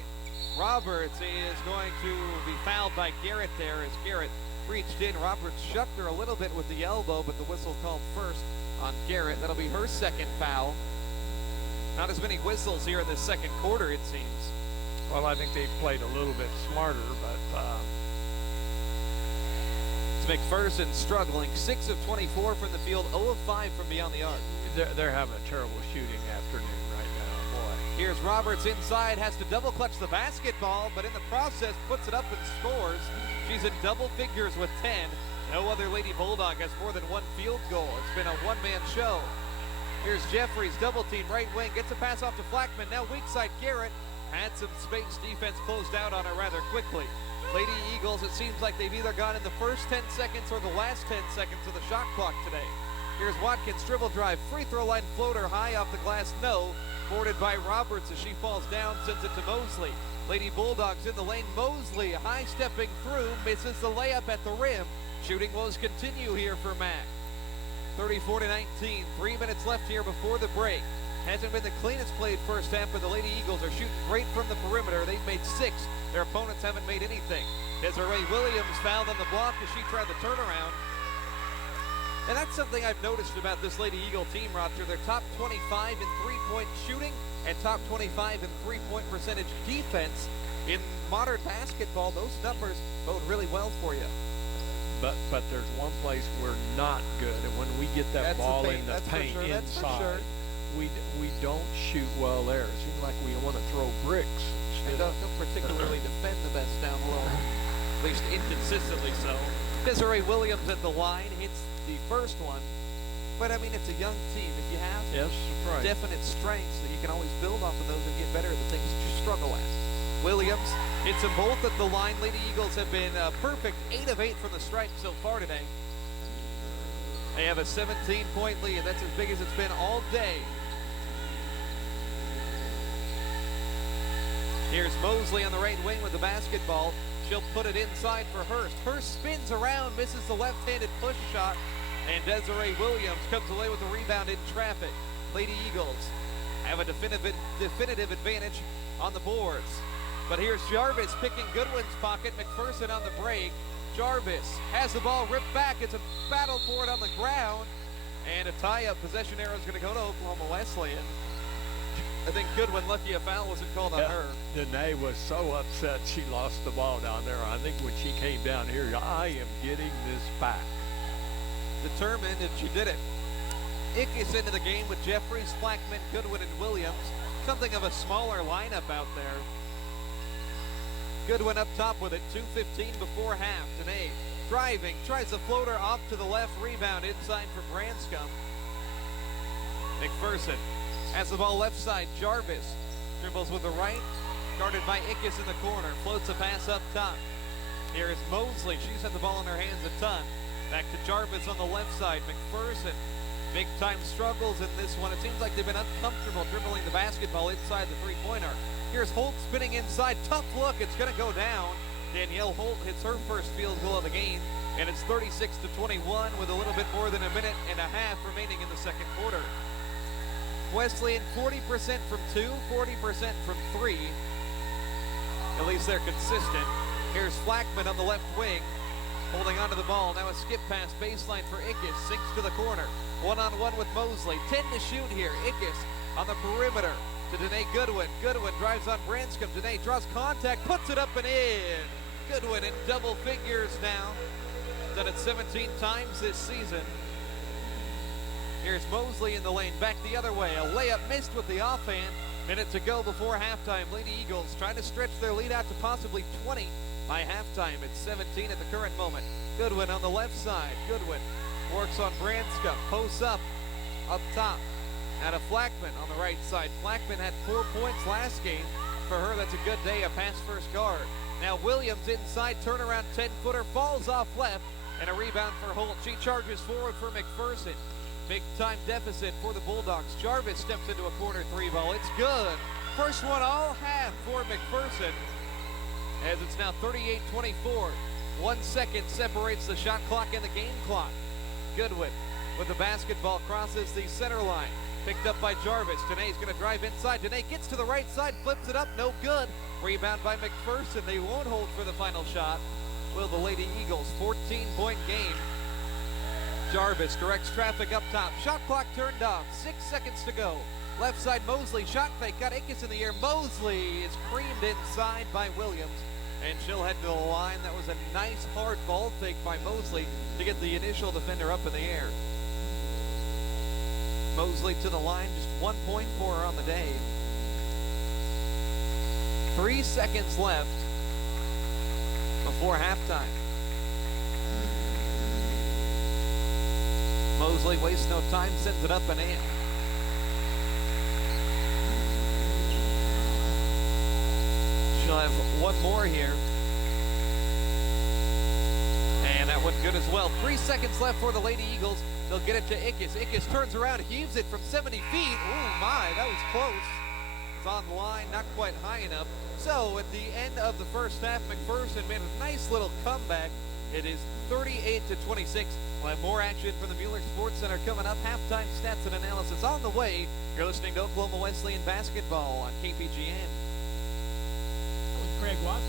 Roberts is going to be fouled by Garrett there as Garrett reached in. Roberts shucked her a little bit with the elbow, but the whistle called first on Garrett. That'll be her second foul. Not as many whistles here in the second quarter, it seems. Well, I think they played a little bit smarter, but it's McPherson struggling. 6 of 24 from the field, 0 of 5 from beyond the arc. They're having a terrible shooting afternoon right now, boy. Here's Roberts inside, has to double clutch the basketball, but in the process puts it up and scores. She's in double figures with 10. No other Lady Bulldog has more than 1 field goal. It's been a one-man show. Here's Jeffries, double team, right wing, gets a pass off to Flackman. Now weak side Garrett. Had some space, defense closed out on her rather quickly. Lady Eagles, it seems like they've either gone in the first 10 seconds or the last 10 seconds of the shot clock today. Here's Watkins, dribble drive, free throw line floater, high off the glass, no. Boarded by Roberts as she falls down, sends it to Mosley. Lady Bulldogs in the lane, Mosley high stepping through, misses the layup at the rim. Shooting woes continue here for Mac. 34-19, 3 minutes left here before the break. Hasn't been the cleanest played first half, but the Lady Eagles are shooting great from the perimeter. They've made 6. Their opponents haven't made anything. Desiree Williams fouled on the block as she tried the turnaround. And that's something I've noticed about this Lady Eagle team, Roger. They're top 25 in three-point shooting and top 25 in three-point percentage defense. In modern basketball, those numbers bode really well for you. But there's one place we're not good, and when we get that ball in the paint inside, we don't shoot well there. It seems like we want to throw bricks. They don't particularly defend the best down low, at least inconsistently so. Desiree Williams at the line hits the first one. But I mean, it's a young team. If you have Yes, right. definite strengths, that you can always build off of those and get better at the things that you struggle at. Williams hits them both at the line. Lady Eagles have been perfect, 8 of 8 from the stripe so far today. They have a 17-point lead. That's as big as it's been all day. Here's Mosley on the right wing with the basketball. She'll put it inside for Hurst. Hurst spins around, misses the left-handed push shot, and Desiree Williams comes away with the rebound in traffic. Lady Eagles have a definitive advantage on the boards. But here's Jarvis picking Goodwin's pocket. McPherson on the break. Jarvis has the ball ripped back. It's a battle for it on the ground. And a tie-up possession arrow is going to go to Oklahoma Wesleyan. I think Goodwin, lucky a foul wasn't called on her. Danae was so upset she lost the ball down there. I think when she came down here, I am getting this back. Determined, and she did it. Ickes into the game with Jeffries, Flackman, Goodwin, and Williams. Something of a smaller lineup out there. Goodwin up top with it, 2:15 before half. Danae driving, tries the floater off to the left, rebound inside for Branscombe. McPherson has the ball left side. Jarvis dribbles with the right, guarded by Ickes in the corner. Floats a pass up top. Here is Mosley. She's had the ball in her hands a ton. Back to Jarvis on the left side. McPherson, big time struggles in this one. It seems like they've been uncomfortable dribbling the basketball inside the three-pointer. Here's Holt spinning inside. Tough look. It's going to go down. Danielle Holt hits her first field goal of the game, and it's 36-21 with a little bit more than a minute and a half remaining in the second quarter. Wesleyan 40% from 2, 40% from 3. At least they're consistent. Here's Flackman on the left wing, holding onto the ball. Now a skip pass baseline for Ickes. Sinks to the corner. One-on-one with Mosley. 10 to shoot here. Ickes on the perimeter to Danae Goodwin. Goodwin drives on Branscombe. Danae draws contact, puts it up and in. Goodwin in double figures now. Done it 17 times this season. Here's Mosley in the lane, back the other way. A layup missed with the offhand. Minute to go before halftime. Lady Eagles trying to stretch their lead out to possibly 20 by halftime. It's 17 at the current moment. Goodwin on the left side. Goodwin works on Branscombe. Posts up top. Out of Flackman on the right side. Flackman had 4 points last game. For her, that's a good day. A pass first guard. Now Williams inside, turnaround 10-footer, falls off left, and a rebound for Holt. She charges forward for McPherson. Big time deficit for the Bulldogs. Jarvis steps into a corner three ball. It's good. First one all half for McPherson, as it's now 38-24. 1 second separates the shot clock and the game clock. Goodwin with the basketball crosses the center line. Picked up by Jarvis. Danae's going to drive inside. Danae gets to the right side, flips it up, no good. Rebound by McPherson. They won't hold for the final shot. Will the Lady Eagles? 14-point game. Jarvis directs traffic up top. Shot clock turned off. 6 seconds to go. Left side Mosley. Shot fake. Got Ickes in the air. Mosley is creamed inside by Williams, and she'll head to the line. That was a nice hard ball fake by Mosley to get the initial defender up in the air. Mosley to the line. Just 1 point for her on the day. 3 seconds left before halftime. Mosley wastes no time, sends it up and in. She'll have one more here. And that went good as well. 3 seconds left for the Lady Eagles. They'll get it to Ickes. Ickes turns around, heaves it from 70 feet. Oh my, that was close. It's on the line, not quite high enough. So at the end of the first half, McPherson made a nice little comeback. It is 38-26. We'll have more action from the Mueller Sports Center coming up. Halftime stats and analysis on the way. You're listening to Oklahoma Wesleyan basketball on KPGN. Craig Watts.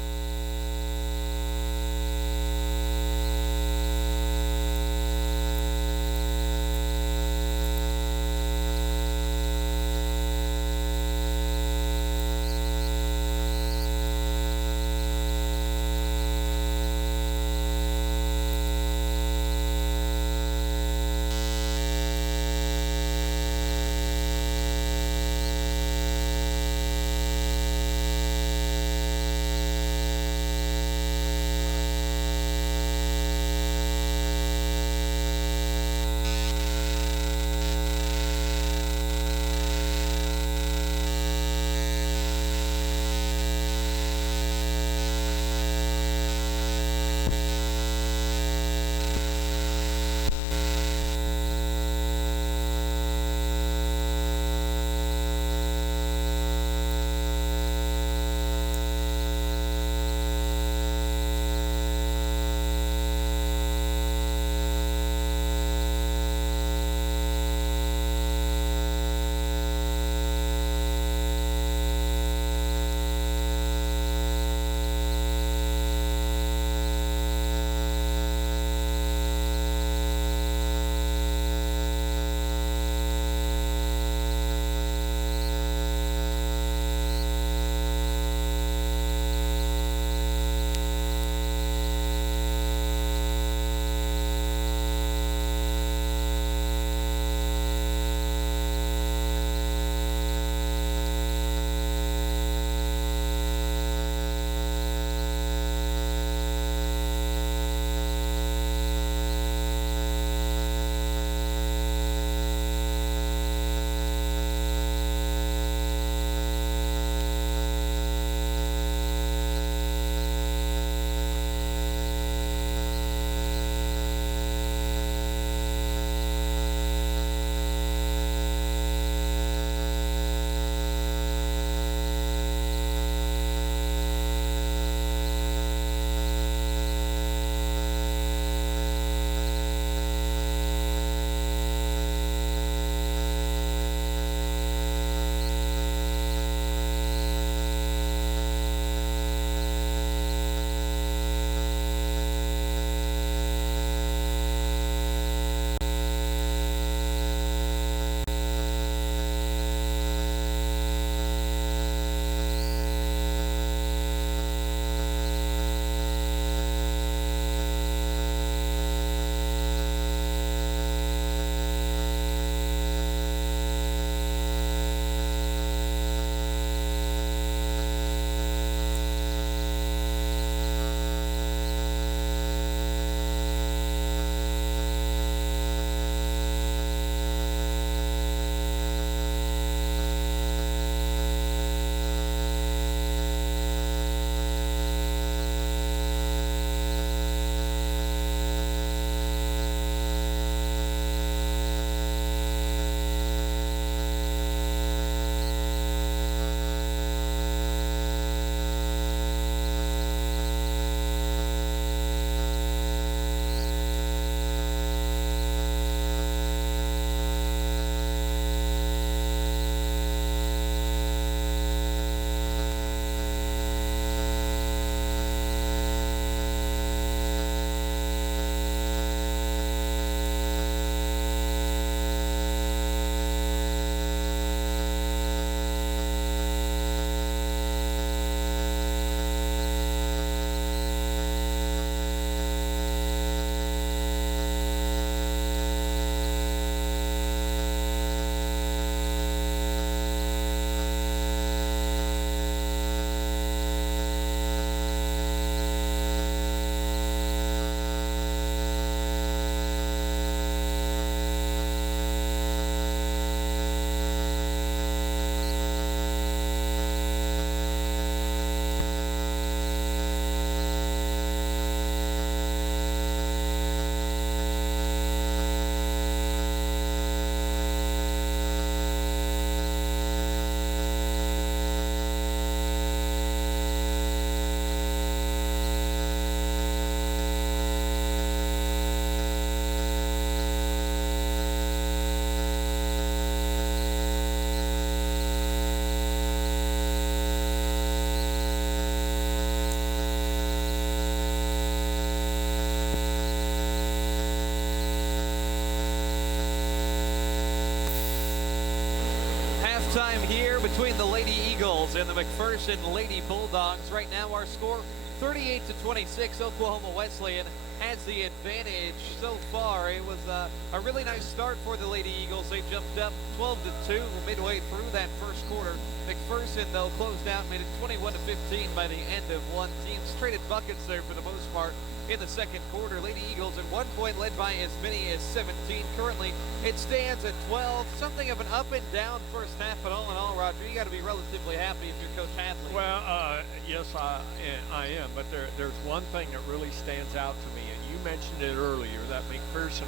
Halftime here between the Lady Eagles and the McPherson Lady Bulldogs. Right now our score 38-26. Oklahoma Wesleyan has the advantage so far. It was a really nice start for the Lady Eagles. They jumped up 12-2 midway through that first quarter. McPherson, though, closed out, made it 21-15 by the end of one. Teams traded buckets there for the most part in the second quarter. Lady Eagles at one point led by as many as 17. Currently, it stands at 12. Something of an up and down first half, but all in all, Roger, you got to be relatively happy if you're Coach Hadley. Well, yes, I am, but there's one thing that really stands out to me, and you mentioned it earlier, that McPherson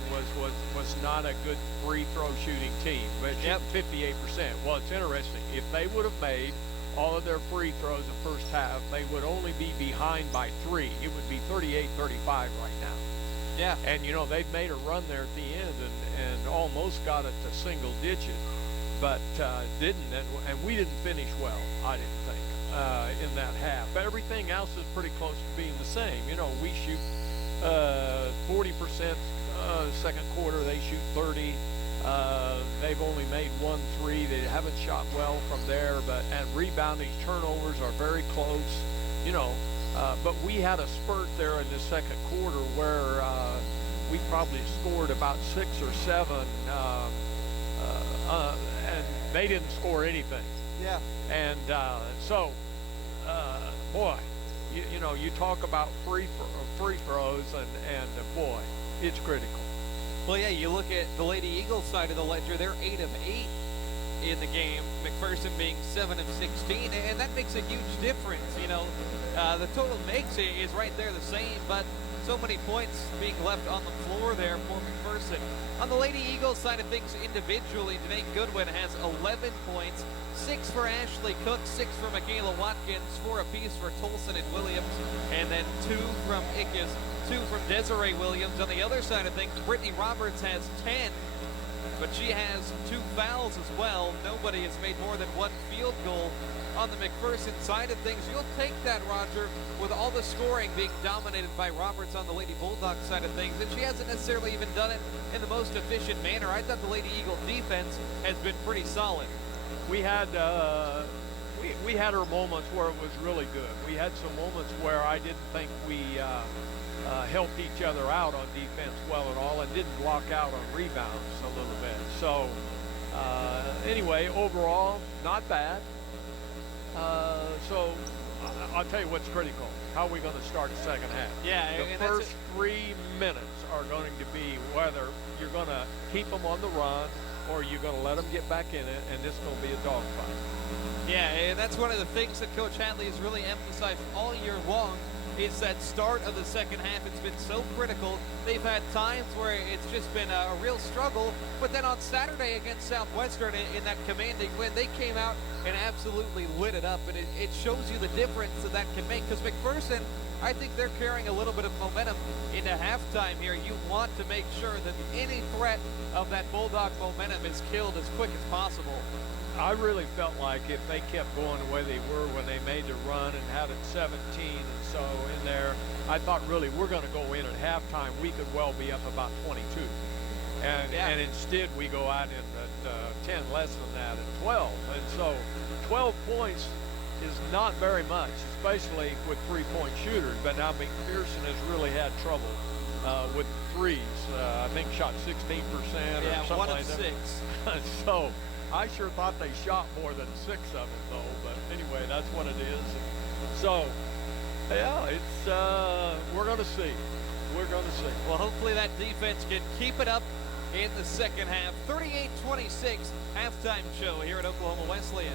was not a good free throw shooting team, but Yep. 58%. Well, it's interesting. If they would have made all of their free throws the first half, they would only be behind by 3. It would be 38-35 right now. Yeah. And, you know, they've made a run there at the end and almost got it to single digit, but didn't. And we didn't finish well, I didn't think, in that half. But everything else is pretty close to being the same. You know, we shoot 40% second quarter. They shoot 30. They've only made 1 3. They haven't shot well from there, and rebounding, turnovers are very close, you know. But we had a spurt there in the second quarter where we probably scored about 6 or 7, and they didn't score anything. Yeah. And so, boy, you know, you talk about free throws, and boy, it's critical. Well, yeah, you look at the Lady Eagles side of the ledger, they're 8 of 8 in the game, McPherson being 7 of 16, and that makes a huge difference. You know, the total makes it is right there the same, but so many points being left on the floor there for McPherson. On the Lady Eagles side of things individually, Danae Goodwin has 11 points, 6 for Ashley Cook, 6 for Michaela Watkins, 4 apiece for Tolson and Williams, and then 2 from Ickes, 2 from Desiree Williams. On the other side of things, Brittany Roberts has 10, but she has 2 fouls as well. Nobody has made more than 1 field goal. On the McPherson side of things, you'll take that, Roger, with all the scoring being dominated by Roberts on the Lady Bulldog side of things, and she hasn't necessarily even done it in the most efficient manner. I thought the Lady Eagle defense has been pretty solid. We had we had our moments where it was really good. We had some moments where I didn't think we helped each other out on defense well at all, and didn't block out on rebounds a little bit. So anyway, overall, not bad. So I'll tell you what's critical. How are we going to start the second half? Yeah, the first 3 minutes are going to be whether you're going to keep them on the run or you're going to let them get back in it, and this is going to be a dogfight. Yeah, and that's one of the things that Coach Hadley has really emphasized all year long. It's that start of the second half. It's been so critical. They've had times where it's just been a real struggle, but then on Saturday against Southwestern in that commanding win, they came out and absolutely lit it up, and it shows you the difference that can make, because McPherson, I think they're carrying a little bit of momentum into halftime here. You want to make sure that any threat of that Bulldog momentum is killed as quick as possible. I really felt like if they kept going the way they were when they made the run and had it 17 and so in there, I thought really we're going to go in at halftime. We could well be up about 22. And instead we go out in at 10 less than that at 12. And so 12 points is not very much, especially with 3-point shooters. But now McPherson has really had trouble with threes. I think shot 16% or something like that. 1 of 6. So I sure thought they shot more than 6 of them, though. But anyway, that's what it is. So, yeah, it's we're going to see. We're going to see. Well, hopefully that defense can keep it up in the second half. 38-26 halftime show here at Oklahoma Wesleyan.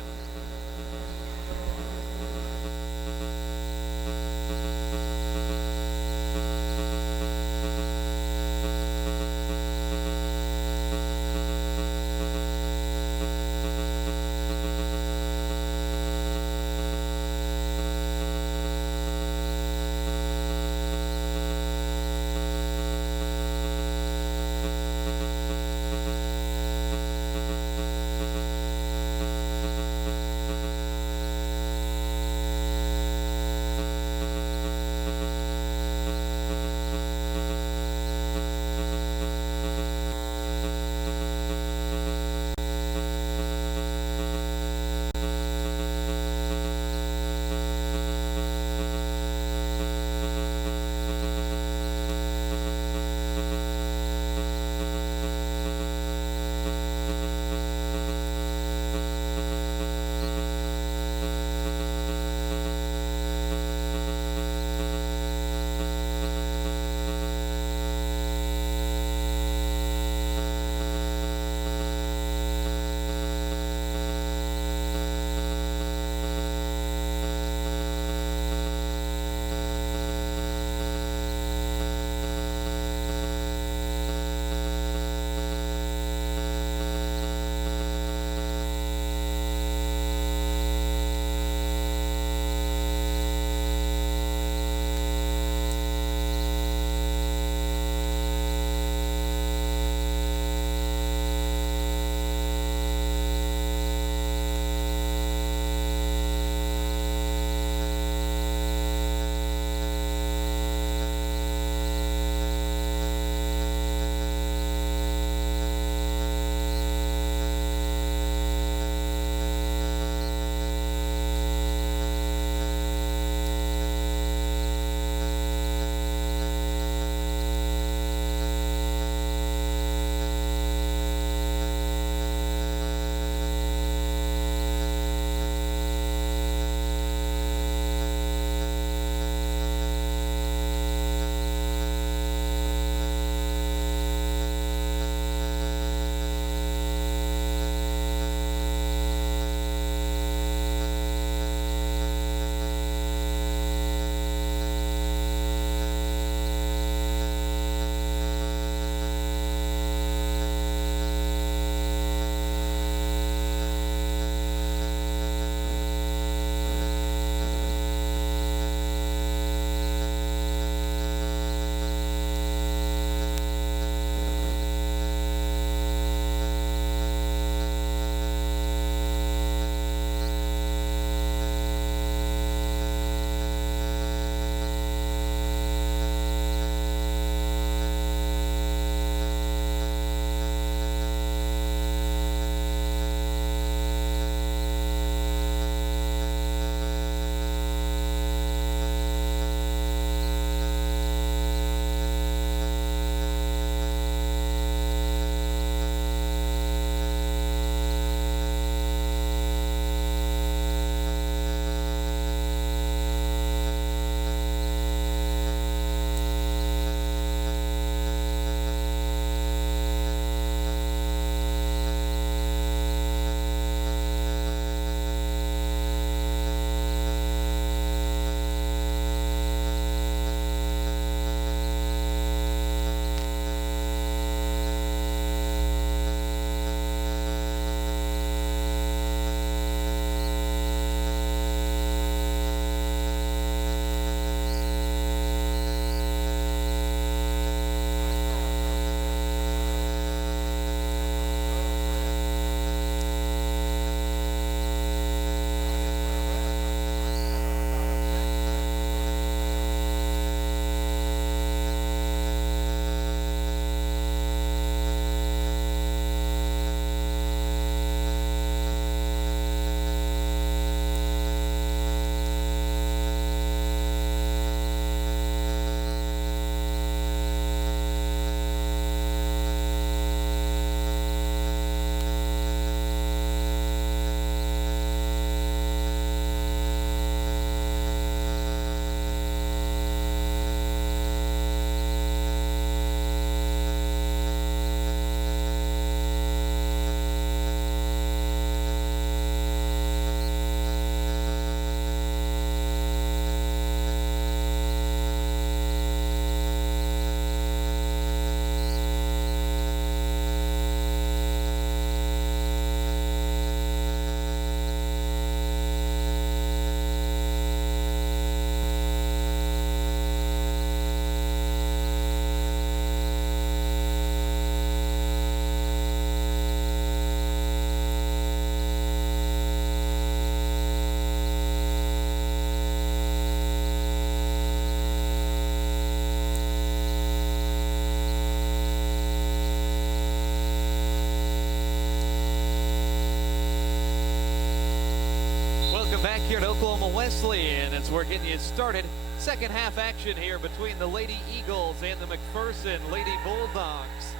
Welcome back here to Oklahoma Wesleyan as we're getting you started. Second half action here between the Lady Eagles and the McPherson Lady Bulldogs.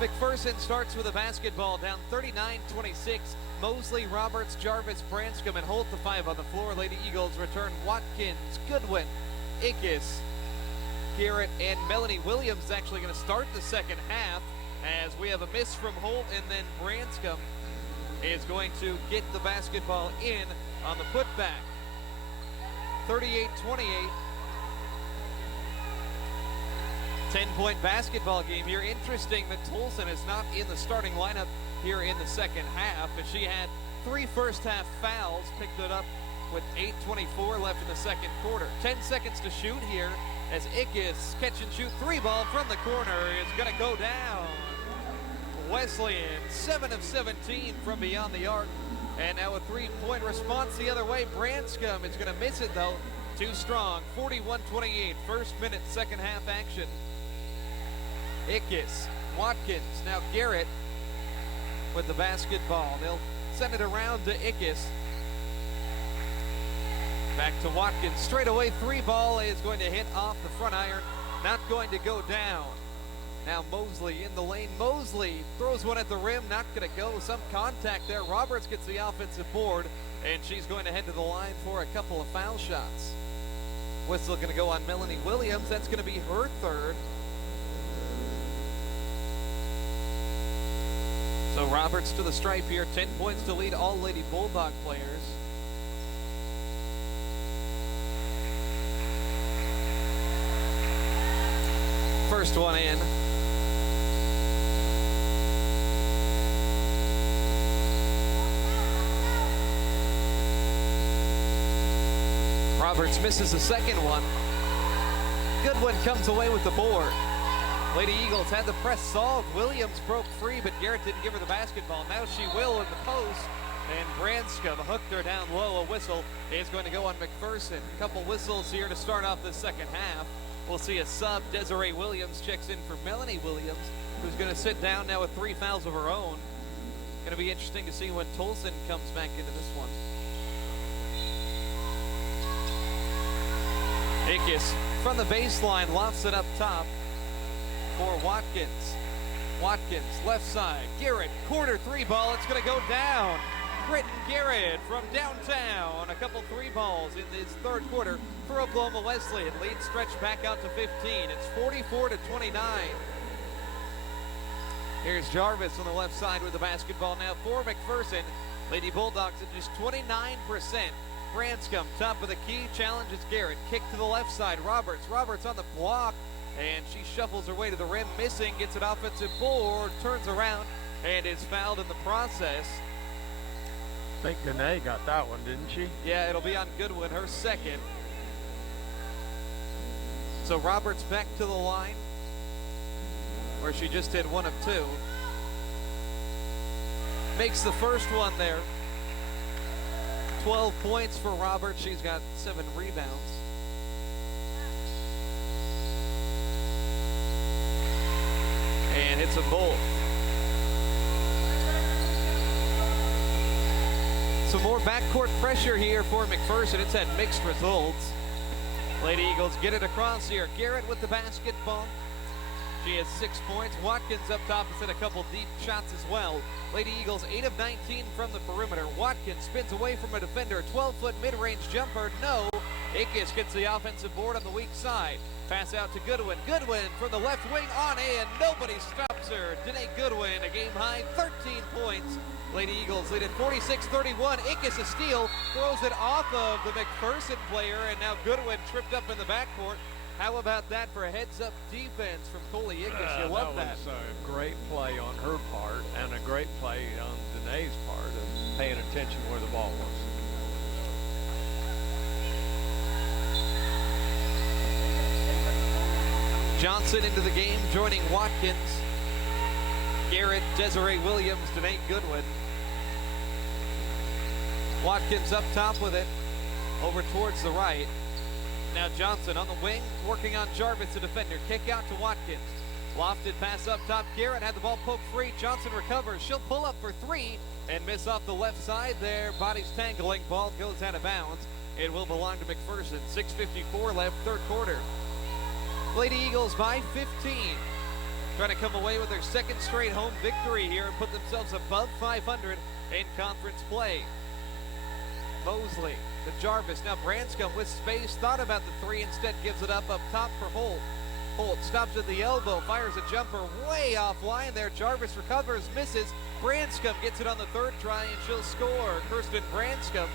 McPherson starts with a basketball down 39-26. Mosley, Roberts, Jarvis, Branscombe, and Holt the 5 on the floor. Lady Eagles return Watkins, Goodwin, Ickes, Garrett, and Melanie Williams actually going to start the second half as we have a miss from Holt, and then Branscombe is going to get the basketball in on the putback. 38-28. 10-point basketball game here. Interesting that Tolson is not in the starting lineup here in the second half, as she had 3 first half fouls, picked it up with 8:24 left in the second quarter. 10 seconds to shoot here as Ickes catch and shoot 3 ball from the corner is going to go down. Wesleyan 7 of 17 from beyond the arc, and now a 3-point response the other way. Branscombe is going to miss it though. Too strong. 41-28. First minute, second half action. Ickes, Watkins, now Garrett with the basketball. They'll send it around to Ickes. Back to Watkins. Straight away 3 ball is going to hit off the front iron. Not going to go down. Now Mosley in the lane. Mosley throws one at the rim. Not going to go. Some contact there. Roberts gets the offensive board, and she's going to head to the line for a couple of foul shots. Whistle going to go on Melanie Williams. That's going to be her third. So Roberts to the stripe here. 10 points to lead all Lady Bulldog players. First one in. Roberts misses the second one. Goodwin comes away with the board. Lady Eagles had the press solved. Williams broke free, but Garrett didn't give her the basketball. Now she will in the post, and Branscombe hooked her down low. A whistle is going to go on McPherson. A couple whistles here to start off the second half. We'll see a sub. Desiree Williams checks in for Melanie Williams, who's going to sit down now with 3 fouls of her own. Going to be interesting to see when Tolson comes back into this one. Ickes from the baseline lofts it up top for Watkins. Watkins left side. Garrett corner 3 ball. It's going to go down. Britton Garrett from downtown. A couple 3 balls in this third quarter for Oklahoma Wesleyan. Lead stretched back out to 15. It's 44-29. Here's Jarvis on the left side with the basketball now for McPherson. Lady Bulldogs at just 29%. Branscombe, top of the key, challenges Garrett. Kick to the left side. Roberts on the block, and she shuffles her way to the rim, missing, gets an offensive board, turns around, and is fouled in the process. I think Danae got that one, didn't she? Yeah, it'll be on Goodwin, her second. So Roberts back to the line, where she just hit 1 of 2. Makes the first one there. 12 points for Roberts. She's got 7 rebounds. And hits them both. Some more backcourt pressure here for McPherson. It's had mixed results. Lady Eagles get it across here. Garrett with the basketball. She has 6 points. Watkins up top has hit a couple deep shots as well. Lady Eagles 8 of 19 from the perimeter. Watkins spins away from a defender. 12-foot mid-range jumper. No. Ickes gets the offensive board on the weak side. Pass out to Goodwin. Goodwin from the left wing on in. Nobody stops her. Danae Goodwin, a game-high 13 points. Lady Eagles lead at 46-31. Ickes a steal. Throws it off of the McPherson player, and now Goodwin tripped up in the backcourt. How about that for a heads-up defense from Coley Ickes? You love that. That was a great play on her part and a great play on Danae's part of paying attention where the ball was. Johnson into the game, joining Watkins. Garrett, Desiree Williams, Danae Goodwin. Watkins up top with it, over towards the right. Now Johnson on the wing, working on Jarvis, the defender. Kick out to Watkins. Lofted pass up top. Garrett had the ball poked free. Johnson recovers. She'll pull up for 3. and miss off the left side there. Bodies tangling, ball goes out of bounds. It will belong to McPherson. 6:54 left, third quarter. Lady Eagles by 15. Trying to come away with their second straight home victory here and put themselves above 500 in conference play. Mosley to Jarvis. Now Branscombe with space. Thought about the three, instead gives it up top for Holt. Holt stops at the elbow, fires a jumper way offline there. Jarvis recovers, misses. Branscombe gets it on the third try, and she'll score. Kirsten Branscombe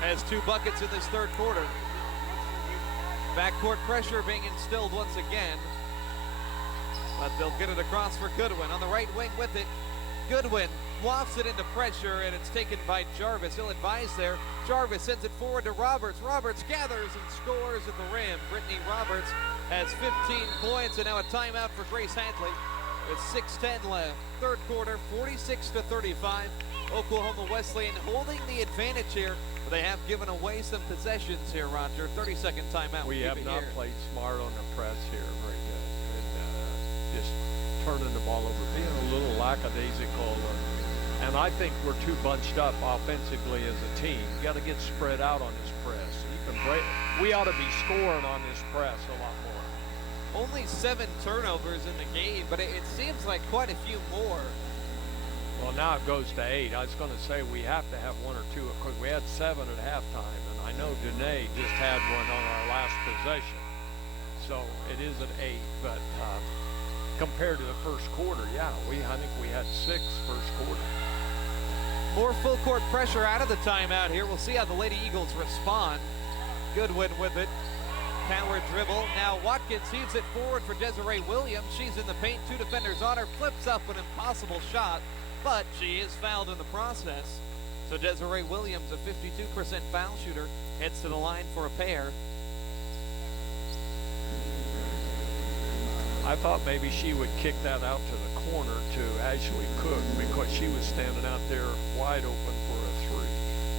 has 2 buckets in this third quarter. Backcourt pressure being instilled once again. But they'll get it across for Goodwin. On the right wing with it. Goodwin wafts it into pressure, and it's taken by Jarvis. He'll advise there. Jarvis sends it forward to Roberts. Roberts gathers and scores at the rim. Brittany Roberts has 15 points, and now a timeout for Grace Hadley with 6:10 left. Third quarter, 46-35. Oklahoma Wesleyan holding the advantage here. But they have given away some possessions here, Roger. 30-second timeout. We have not played smart on the press here very good. And just turning the ball over, being a little lackadaisical. And I think we're too bunched up offensively as a team. You got to get spread out on this press. We ought to be scoring on this press a lot more. Only 7 turnovers in the game, but it seems like quite a few more. Well, now it goes to 8. I was going to say we have to have 1 or 2, because we had 7 at halftime, and I know Danae just had one on our last possession. So it is at 8, but compared to the first quarter, yeah, I think we had 6 first quarter. More full court pressure out of the timeout here. We'll see how the Lady Eagles respond. Goodwin with it. Power dribble. Now Watkins heaves it forward for Desiree Williams. She's in the paint. 2 defenders on her. Flips up an impossible shot, but she is fouled in the process. So Desiree Williams, a 52% foul shooter, heads to the line for a pair. I thought maybe she would kick that out to the corner to Ashley Cook, because she was standing out there wide open for a 3.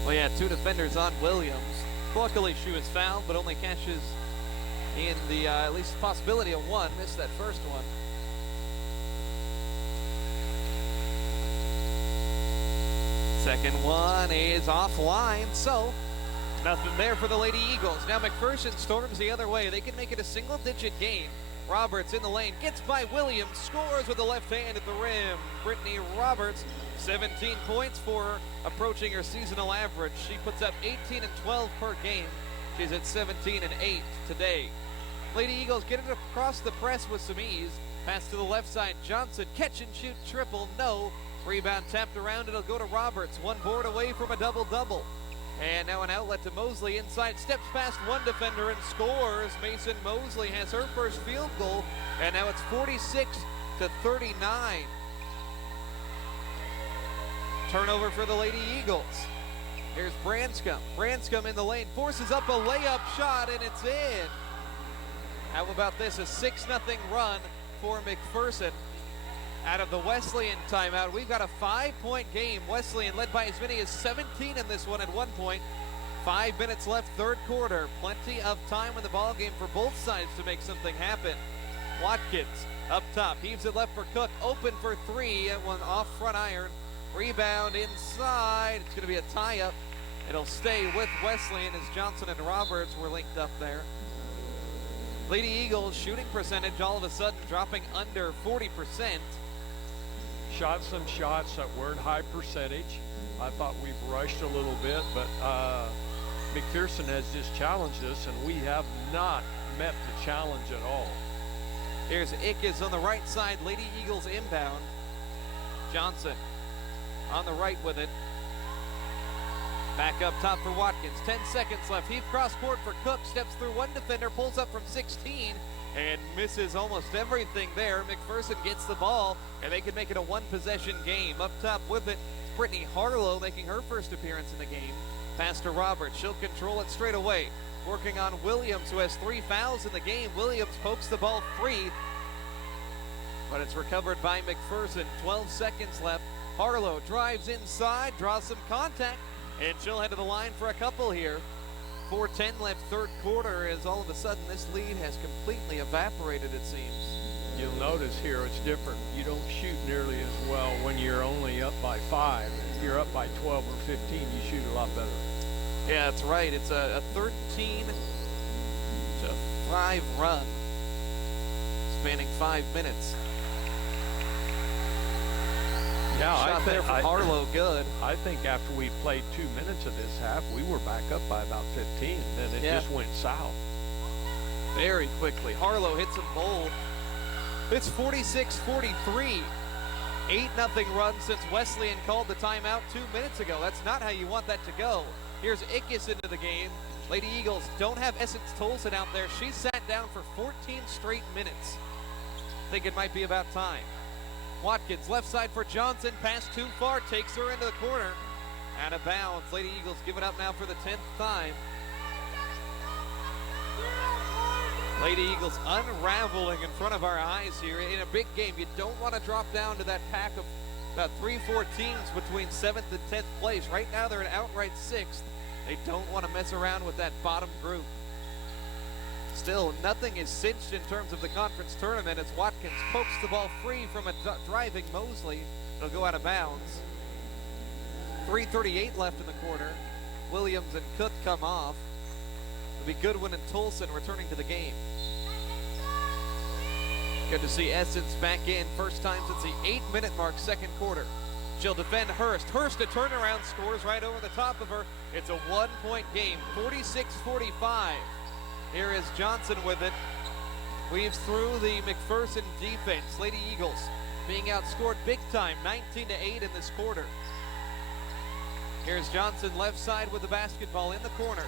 Well, yeah, 2 defenders on Williams. Luckily, she was fouled, but only catches in the at least possibility of 1. Missed that first one. Second one is offline, so nothing there for the Lady Eagles. Now McPherson storms the other way. They can make it a single-digit game. Roberts in the lane, gets by Williams, scores with the left hand at the rim. Brittany Roberts, 17 points for her, approaching her seasonal average. She puts up 18 and 12 per game. She's at 17 and 8 today. Lady Eagles get it across the press with some ease. Pass to the left side, Johnson, catch and shoot triple, no. Rebound tapped around, it'll go to Roberts. 1 board away from a double-double. And now an outlet to Mosley inside, steps past 1 defender and scores. Mason Mosley has her first field goal, and now it's 46-39. Turnover for the Lady Eagles. Here's Branscombe. Branscombe in the lane, forces up a layup shot, and it's in. How about this, a 6-0 run for McPherson. Out of the Wesleyan timeout, we've got a 5-point game. Wesleyan led by as many as 17 in this one at one point. 5 minutes left, third quarter. Plenty of time in the ball game for both sides to make something happen. Watkins up top, heaves it left for Cook, open for 3, and 1 off front iron. Rebound inside, it's going to be a tie-up. It'll stay with Wesleyan as Johnson and Roberts were linked up there. Lady Eagles shooting percentage all of a sudden dropping under 40%. Shot some shots that weren't high percentage. I thought we've rushed a little bit, but McPherson has just challenged us, and we have not met the challenge at all. Here's Ickes on the right side. Lady Eagles inbound. Johnson on the right with it. Back up top for Watkins. 10 seconds left. Heave cross court for Cook. Steps through 1 defender. Pulls up from 16 and misses almost everything there. McPherson gets the ball, and they can make it a 1-possession game. Up top with it, Brittany Harlow making her first appearance in the game. Pass to Roberts. She'll control it straight away. Working on Williams, who has 3 fouls in the game. Williams pokes the ball free, but it's recovered by McPherson. 12 seconds left. Harlow drives inside, draws some contact, and she'll head to the line for a couple here. 4:10 left, third quarter, as all of a sudden this lead has completely evaporated, it seems. you'll notice here it's different. You don't shoot nearly as well when you're only up by 5. If you're up by 12 or 15, you shoot a lot better. Yeah, that's right. It's a 13 to 5 run, spanning 5 minutes. Yeah, Shot there from Harlow, good. I think after we played 2 minutes of this half, we were back up by about 15. Then it just went south. Very quickly. Harlow hits a bowl. It's 46-43. 8-0 run since Wesleyan called the timeout 2 minutes ago. That's not how you want that to go. Here's Ickes into the game. Lady Eagles don't have Essence Tolson out there. She sat down for 14 straight minutes. Think it might be about time. Watkins, left side for Johnson. Pass too far, takes her into the corner. Out of bounds. Lady Eagles give it up now for the 10th time. Lady Eagles unraveling in front of our eyes here in a big game. You don't want to drop down to that pack of about 3-4 teams between 7th and 10th place. Right now they're an outright 6th. They don't want to mess around with that bottom group. Still, nothing is cinched in terms of the conference tournament as Watkins pokes the ball free from a driving Mosley. It'll go out of bounds. 3:38 left in the quarter. Williams and Cook come off. It'll be Goodwin and Tolson returning to the game. Good to see Essence back in. First time since the 8-minute mark, second quarter. She'll defend Hurst. Hurst, a turnaround, scores right over the top of her. It's a 1-point game, 46-45. Here is Johnson with it. Weaves through the McPherson defense. Lady Eagles being outscored big time, 19-8 in this quarter. Here's Johnson left side with the basketball in the corner.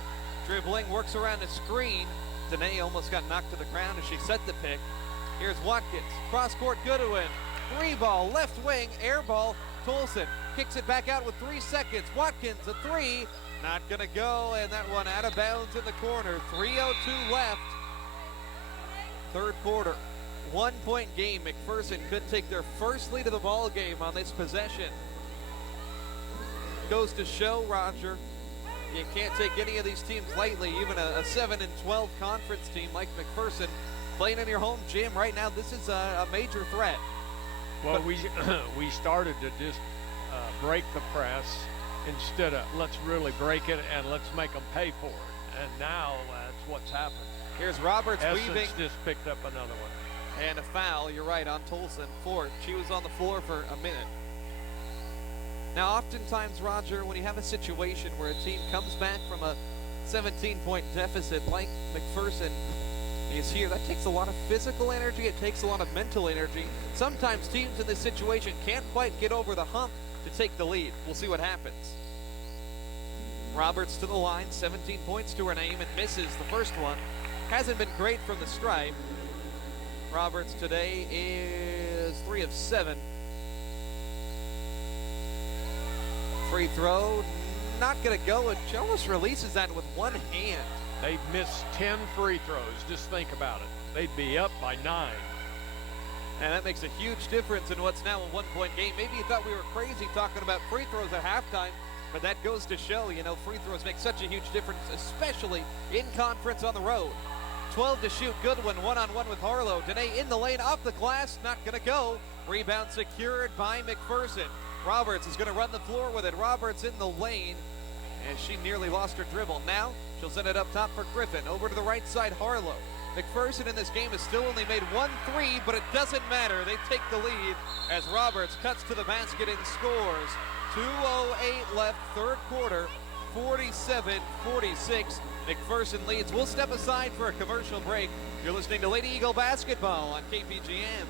Dribbling, works around the screen. Danae almost got knocked to the ground as she set the pick. Here's Watkins, cross court Goodwin. 3-ball, left wing, air ball. Tolson kicks it back out with 3 seconds. Watkins, a 3. Not gonna go, and that one out of bounds in the corner. 3:02 left. Third quarter. 1-point game. McPherson could take their first lead of the ball game on this possession. Goes to show, Roger, you can't take any of these teams lightly, even a 7-12 conference team like McPherson. Playing in your home gym right now, this is a major threat. Well, we started to just break the press instead of let's really break it and let's make them pay for it. And now that's what's happened. Here's Roberts weaving. Just picked up another one. And a foul, you're right, on Tolson. Fourth. She was on the floor for a minute. Now, oftentimes, Roger, when you have a situation where a team comes back from a 17-point deficit like McPherson is here, that takes a lot of physical energy. It takes a lot of mental energy. Sometimes teams in this situation can't quite get over the hump to take the lead. We'll see what happens. Roberts to the line, 17 points to her name, and misses the first one. Hasn't been great from the stripe. Roberts today is 3 of 7. Free throw, not gonna go. She almost releases that with one hand. They've missed 10 free throws. Just think about it. They'd be up by 9. And that makes a huge difference in what's now a 1-point game. Maybe you thought we were crazy talking about free throws at halftime, but that goes to show, you know, free throws make such a huge difference, especially in conference on the road. 12 to shoot, Goodwin one-on-one with Harlow. Danae in the lane, off the glass, not gonna go. Rebound secured by McPherson. Roberts is gonna run the floor with it. Roberts in the lane, and she nearly lost her dribble. Now, she'll send it up top for Griffin. Over to the right side, Harlow. McPherson in this game has still only made 1 3, but it doesn't matter. They take the lead as Roberts cuts to the basket and scores. 2:08 left, third quarter, 47-46. McPherson leads. We'll step aside for a commercial break. You're listening to Lady Eagle Basketball on KPGM.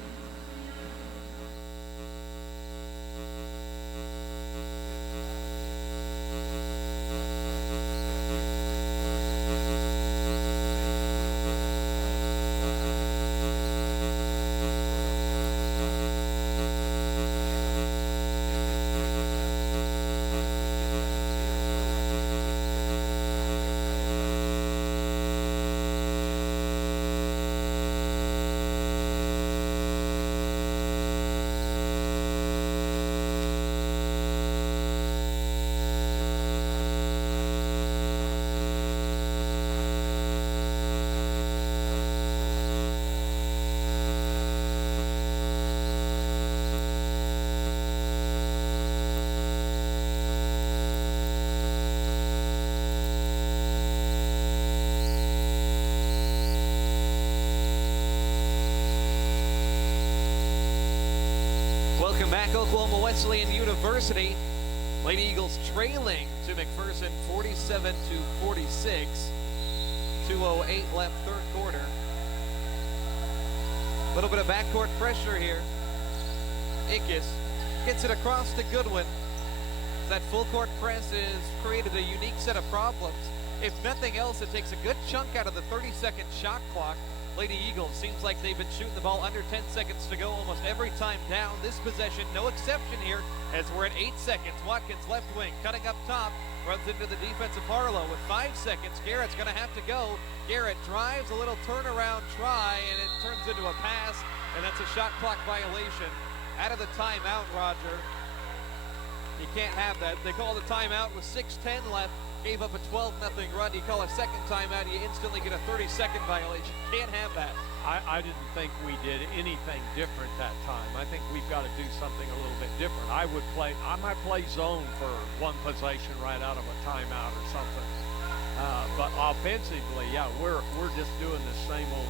Wesleyan University. Lady Eagles trailing to McPherson 47-46. 2:08 left third quarter. A little bit of backcourt pressure here. Ickes gets it across to Goodwin. That full court press has created a unique set of problems. If nothing else, it takes a good chunk out of the 30-second shot clock. Lady Eagles seems like they've been shooting the ball under 10 seconds to go almost every time down. This possession, no exception here, as we're at 8 seconds. Watkins left wing, cutting up top, runs into the defensive Harlow with 5 seconds. Garrett's gonna have to go. Garrett drives, a little turnaround try, and it turns into a pass, and that's a shot clock violation. Out of the timeout, Roger. You can't have that. They call the timeout with 6:10 left. Gave up a 12-0 run. You call a second timeout, you instantly get a 30-second violation. Can't have that. I didn't think we did anything different that time. I think we've got to do something a little bit different. I might play zone for one possession right out of a timeout or something. But offensively, yeah, we're just doing the same old.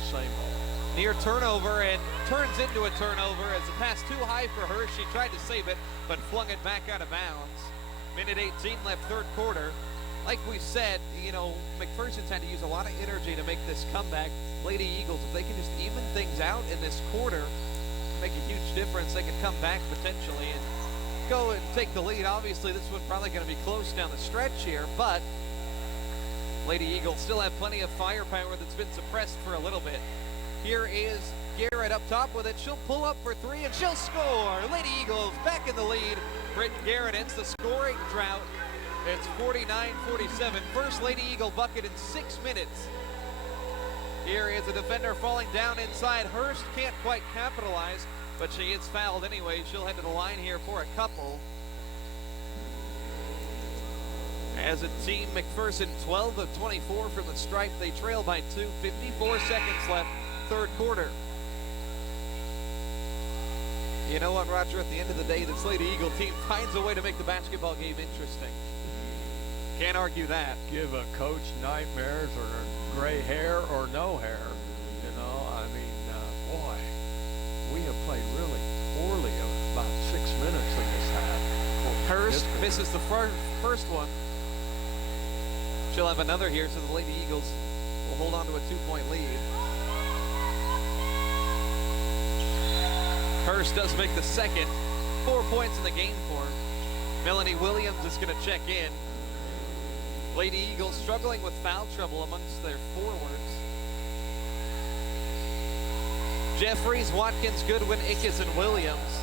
Near turnover, and turns into a turnover as the pass too high for her. She tried to save it, but flung it back out of bounds. Minute 18 left third quarter. Like we said, you know, McPherson's had to use a lot of energy to make this comeback. Lady Eagles, if they can just even things out in this quarter, make a huge difference. They could come back potentially and go and take the lead. Obviously, this one's probably going to be close down the stretch here, but Lady Eagles still have plenty of firepower that's been suppressed for a little bit. Here is Garrett up top with it. She'll pull up for three, and she'll score. Lady Eagles back in the lead. Britton Garrett ends the scoring drought. It's 49-47. First Lady Eagle bucket in 6 minutes. Here is a defender falling down inside. Hurst can't quite capitalize, but she is fouled anyway. She'll head to the line here for a couple. As a team, McPherson 12 of 24 from the stripe. They trail by 2. 54 seconds left, third quarter. You know what, Roger? At the end of the day, this Lady Eagle team finds a way to make the basketball game interesting. Can't argue that. Give a coach nightmares or gray hair or no hair. You know, I mean, boy, we have played really poorly about 6 minutes in this half. Hurst misses the first one. She'll have another here, so the Lady Eagles will hold on to a 2-point lead. Hurst does make the second. 4 points in the game for her. Melanie Williams is going to check in. Lady Eagles struggling with foul trouble amongst their forwards. Jeffries, Watkins, Goodwin, Ickes, and Williams.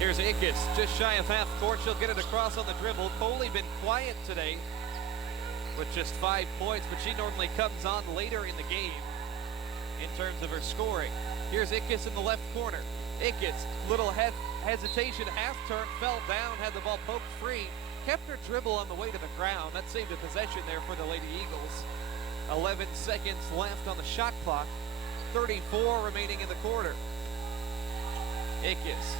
Here's Ickes, just shy of half court. She'll get it across on the dribble. Coley been quiet today with just 5 points, but she normally comes on later in the game in terms of her scoring. Here's Ickes in the left corner. Ickes, little hesitation, half turn, fell down, had the ball poked free, kept her dribble on the way to the ground. That saved a possession there for the Lady Eagles. 11 seconds left on the shot clock. 34 remaining in the quarter. Ickes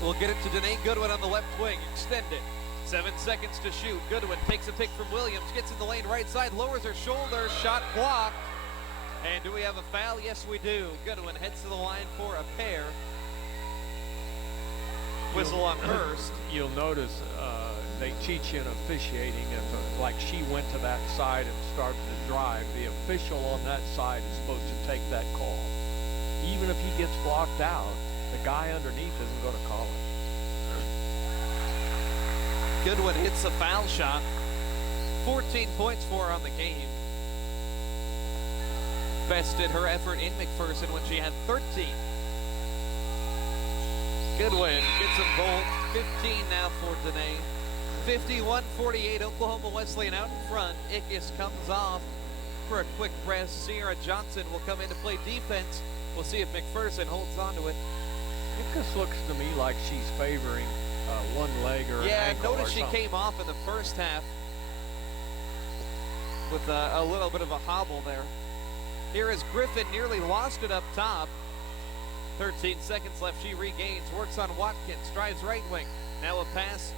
will get it to Danae Goodwin on the left wing, extend it. 7 seconds to shoot. Goodwin takes a pick from Williams, gets in the lane right side, lowers her shoulder, shot blocked. And do we have a foul? Yes, we do. Goodwin heads to the line for a pair. Whistle on Hurst. You'll notice they teach you in officiating, if like she went to that side and started to drive, the official on that side is supposed to take that call. Even if he gets blocked out, the guy underneath isn't going to call it. Goodwin hits a foul shot. 14 points for her on the game. Bested her effort in McPherson when she had 13. Goodwin gets them both. 15 now for Danae. 51-48, Oklahoma Wesleyan out in front. Ickes comes off for a quick press. Sierra Johnson will come in to play defense. We'll see if McPherson holds on to it. Ickes looks to me like she's favoring one leg or an ankle. Yeah, notice she something. came off in the first half with a little bit of a hobble there. Here is Griffin, nearly lost it up top. 13 seconds left, she regains, works on Watkins, drives right wing. Now a pass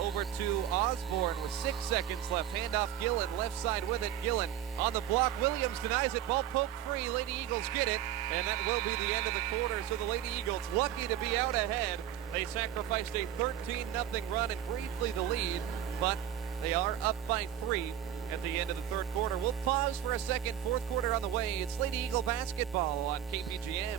over to Osborne with 6 seconds left. Handoff Gillen, left side with it. Gillen on the block. Williams denies it. Ball poked free. Lady Eagles get it, and that will be the end of the quarter. So the Lady Eagles lucky to be out ahead. They sacrificed a 13-0 run and briefly the lead, but they are up by 3 at the end of the third quarter. We'll pause for a second. Fourth quarter on the way. It's Lady Eagle basketball on KPGM.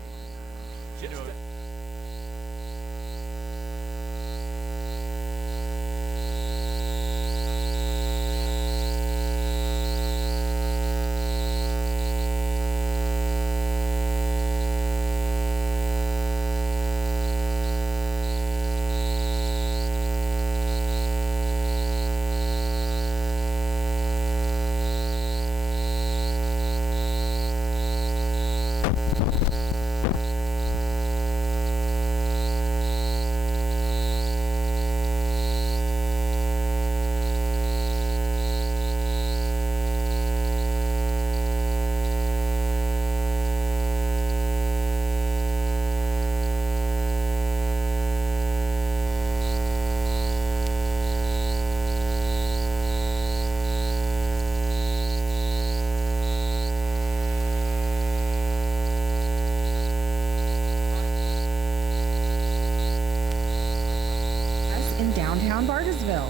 In downtown Bartlesville.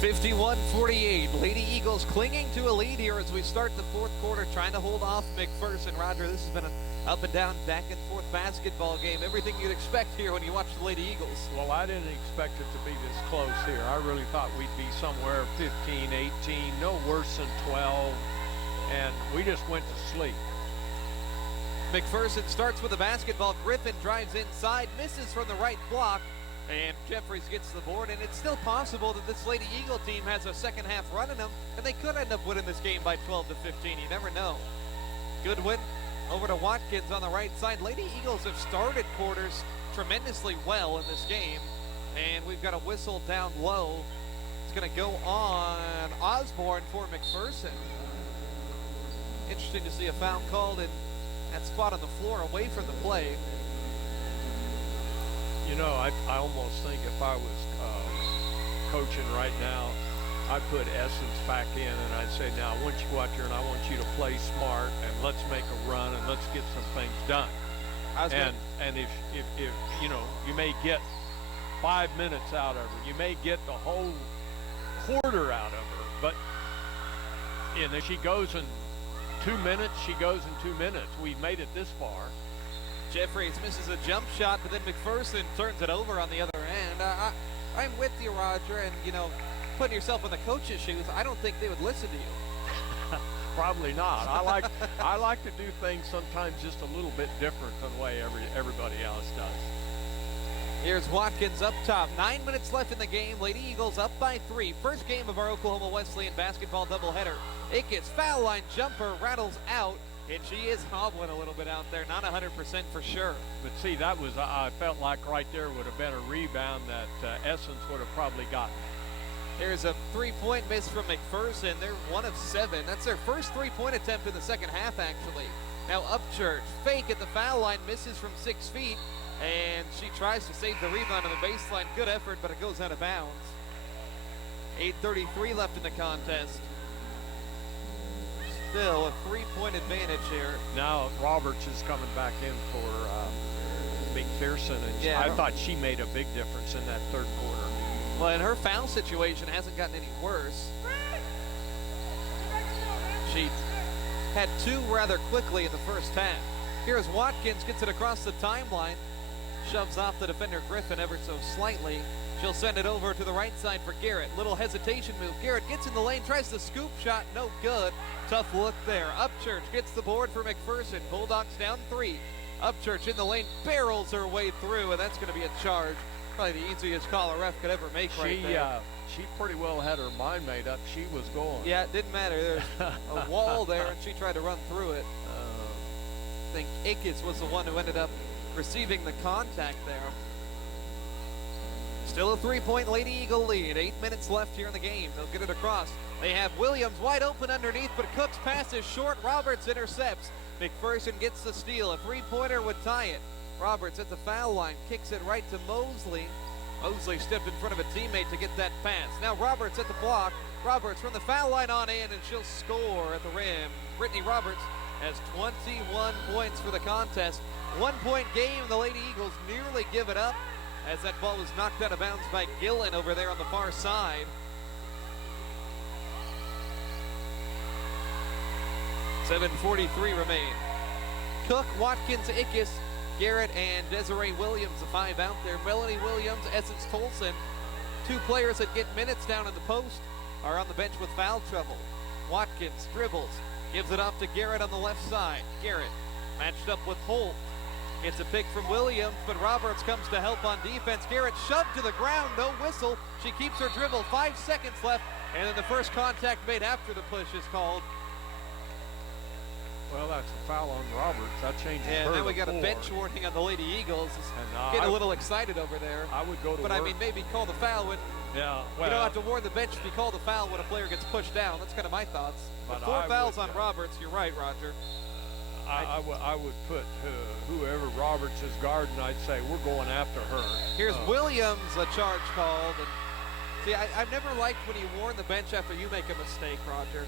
51-48. Lady Eagles clinging to a lead here as we start the fourth quarter, trying to hold off McPherson. Roger, this has been an up and down, back and forth basketball game. Everything you'd expect here when you watch the Lady Eagles. Well, I didn't expect it to be this close here. I really thought we'd be somewhere 15, 18, no worse than 12, and we just went to sleep. McPherson starts with the basketball. Griffin drives inside, misses from the right block, and Jeffries gets the board, and it's still possible that this Lady Eagle team has a second half run in them, and they could end up winning this game by 12-15. You never know. Goodwin over to Watkins on the right side. Lady Eagles have started quarters tremendously well in this game, and we've got a whistle down low. It's going to go on Osborne for McPherson. Interesting to see a foul called in that spot on the floor away from the play. You know, I almost think if I was coaching right now, I'd put Essence back in and I'd say, now I want you to go out there and I want you to play smart and let's make a run and let's get some things done. And if you know, you may get 5 minutes out of her, you may get the whole quarter out of her, but if she goes in 2 minutes, she goes in 2 minutes. We've made it this far. Jeffries misses a jump shot, but then McPherson turns it over on the other end. I'm with you, Roger, and, you know, putting yourself in the coach's shoes, I don't think they would listen to you. Probably not. I like to do things sometimes just a little bit different than the way everybody else does. Here's Watkins up top. 9 minutes left in the game. Lady Eagles up by 3. First game of our Oklahoma Wesleyan basketball doubleheader. It gets foul line jumper, rattles out. And she is hobbling a little bit out there, not 100% for sure. But see, that was, I felt like right there would have been a rebound that Essence would have probably gotten. Here's a three-point miss from McPherson. They're 1 of 7. That's their first three-point attempt in the second half, actually. Now Upchurch, fake at the foul line, misses from 6 feet, and she tries to save the rebound on the baseline. Good effort, but it goes out of bounds. 8:33 left in the contest. Still a three-point advantage here. Now Roberts is coming back in for McPherson, and yeah, I thought she made a big difference in that third quarter. Well, and her foul situation hasn't gotten any worse. She had 2 rather quickly in the first half. Here's Watkins, gets it across the timeline, shoves off the defender Griffin ever so slightly. She'll send it over to the right side for Garrett. Little hesitation move. Garrett gets in the lane, tries the scoop shot, no good. Tough look there. Upchurch gets the board for McPherson. Bulldogs down 3. Upchurch in the lane, barrels her way through, and that's going to be a charge. Probably the easiest call a ref could ever make right there. She pretty well had her mind made up. She was going. Yeah, it didn't matter. There's a wall there, and she tried to run through it. I think Akis was the one who ended up receiving the contact there. Still a three-point Lady Eagle lead. 8 minutes left here in the game. They'll get it across. They have Williams wide open underneath, but Cook's pass is short. Roberts intercepts. McPherson gets the steal. A three-pointer would tie it. Roberts at the foul line, kicks it right to Mosley. Mosley stepped in front of a teammate to get that pass. Now Roberts at the block. Roberts from the foul line on in, and she'll score at the rim. Brittany Roberts has 21 points for the contest. 1 point game. The Lady Eagles nearly give it up as that ball was knocked out of bounds by Gillen over there on the far side. 7:43 remain. Cook, Watkins, Ickes, Garrett, and Desiree Williams, the 5 out there. Melanie Williams, Essence Tolson, 2 players that get minutes down in the post, are on the bench with foul trouble. Watkins dribbles, gives it off to Garrett on the left side. Garrett matched up with Holt. Gets a pick from Williams, but Roberts comes to help on defense. Garrett shoved to the ground, no whistle. She keeps her dribble, 5 seconds left, and then the first contact made after the push is called. Well, that's a foul on Roberts. That changes her And then we to got a 4. bench warning on the Lady Eagles. And, Getting a little excited over there. I would go to But work. I mean, maybe call the foul when Yeah, well, you don't have to warn the bench if you call the foul when a player gets pushed down. That's kind of my thoughts. But But 4 I fouls would, on Roberts. You're right, Roger. I would put whoever Roberts is guarding, I'd say we're going after her. Here's Williams, a charge called. And see, I've never liked when you warn the bench after you make a mistake, Roger.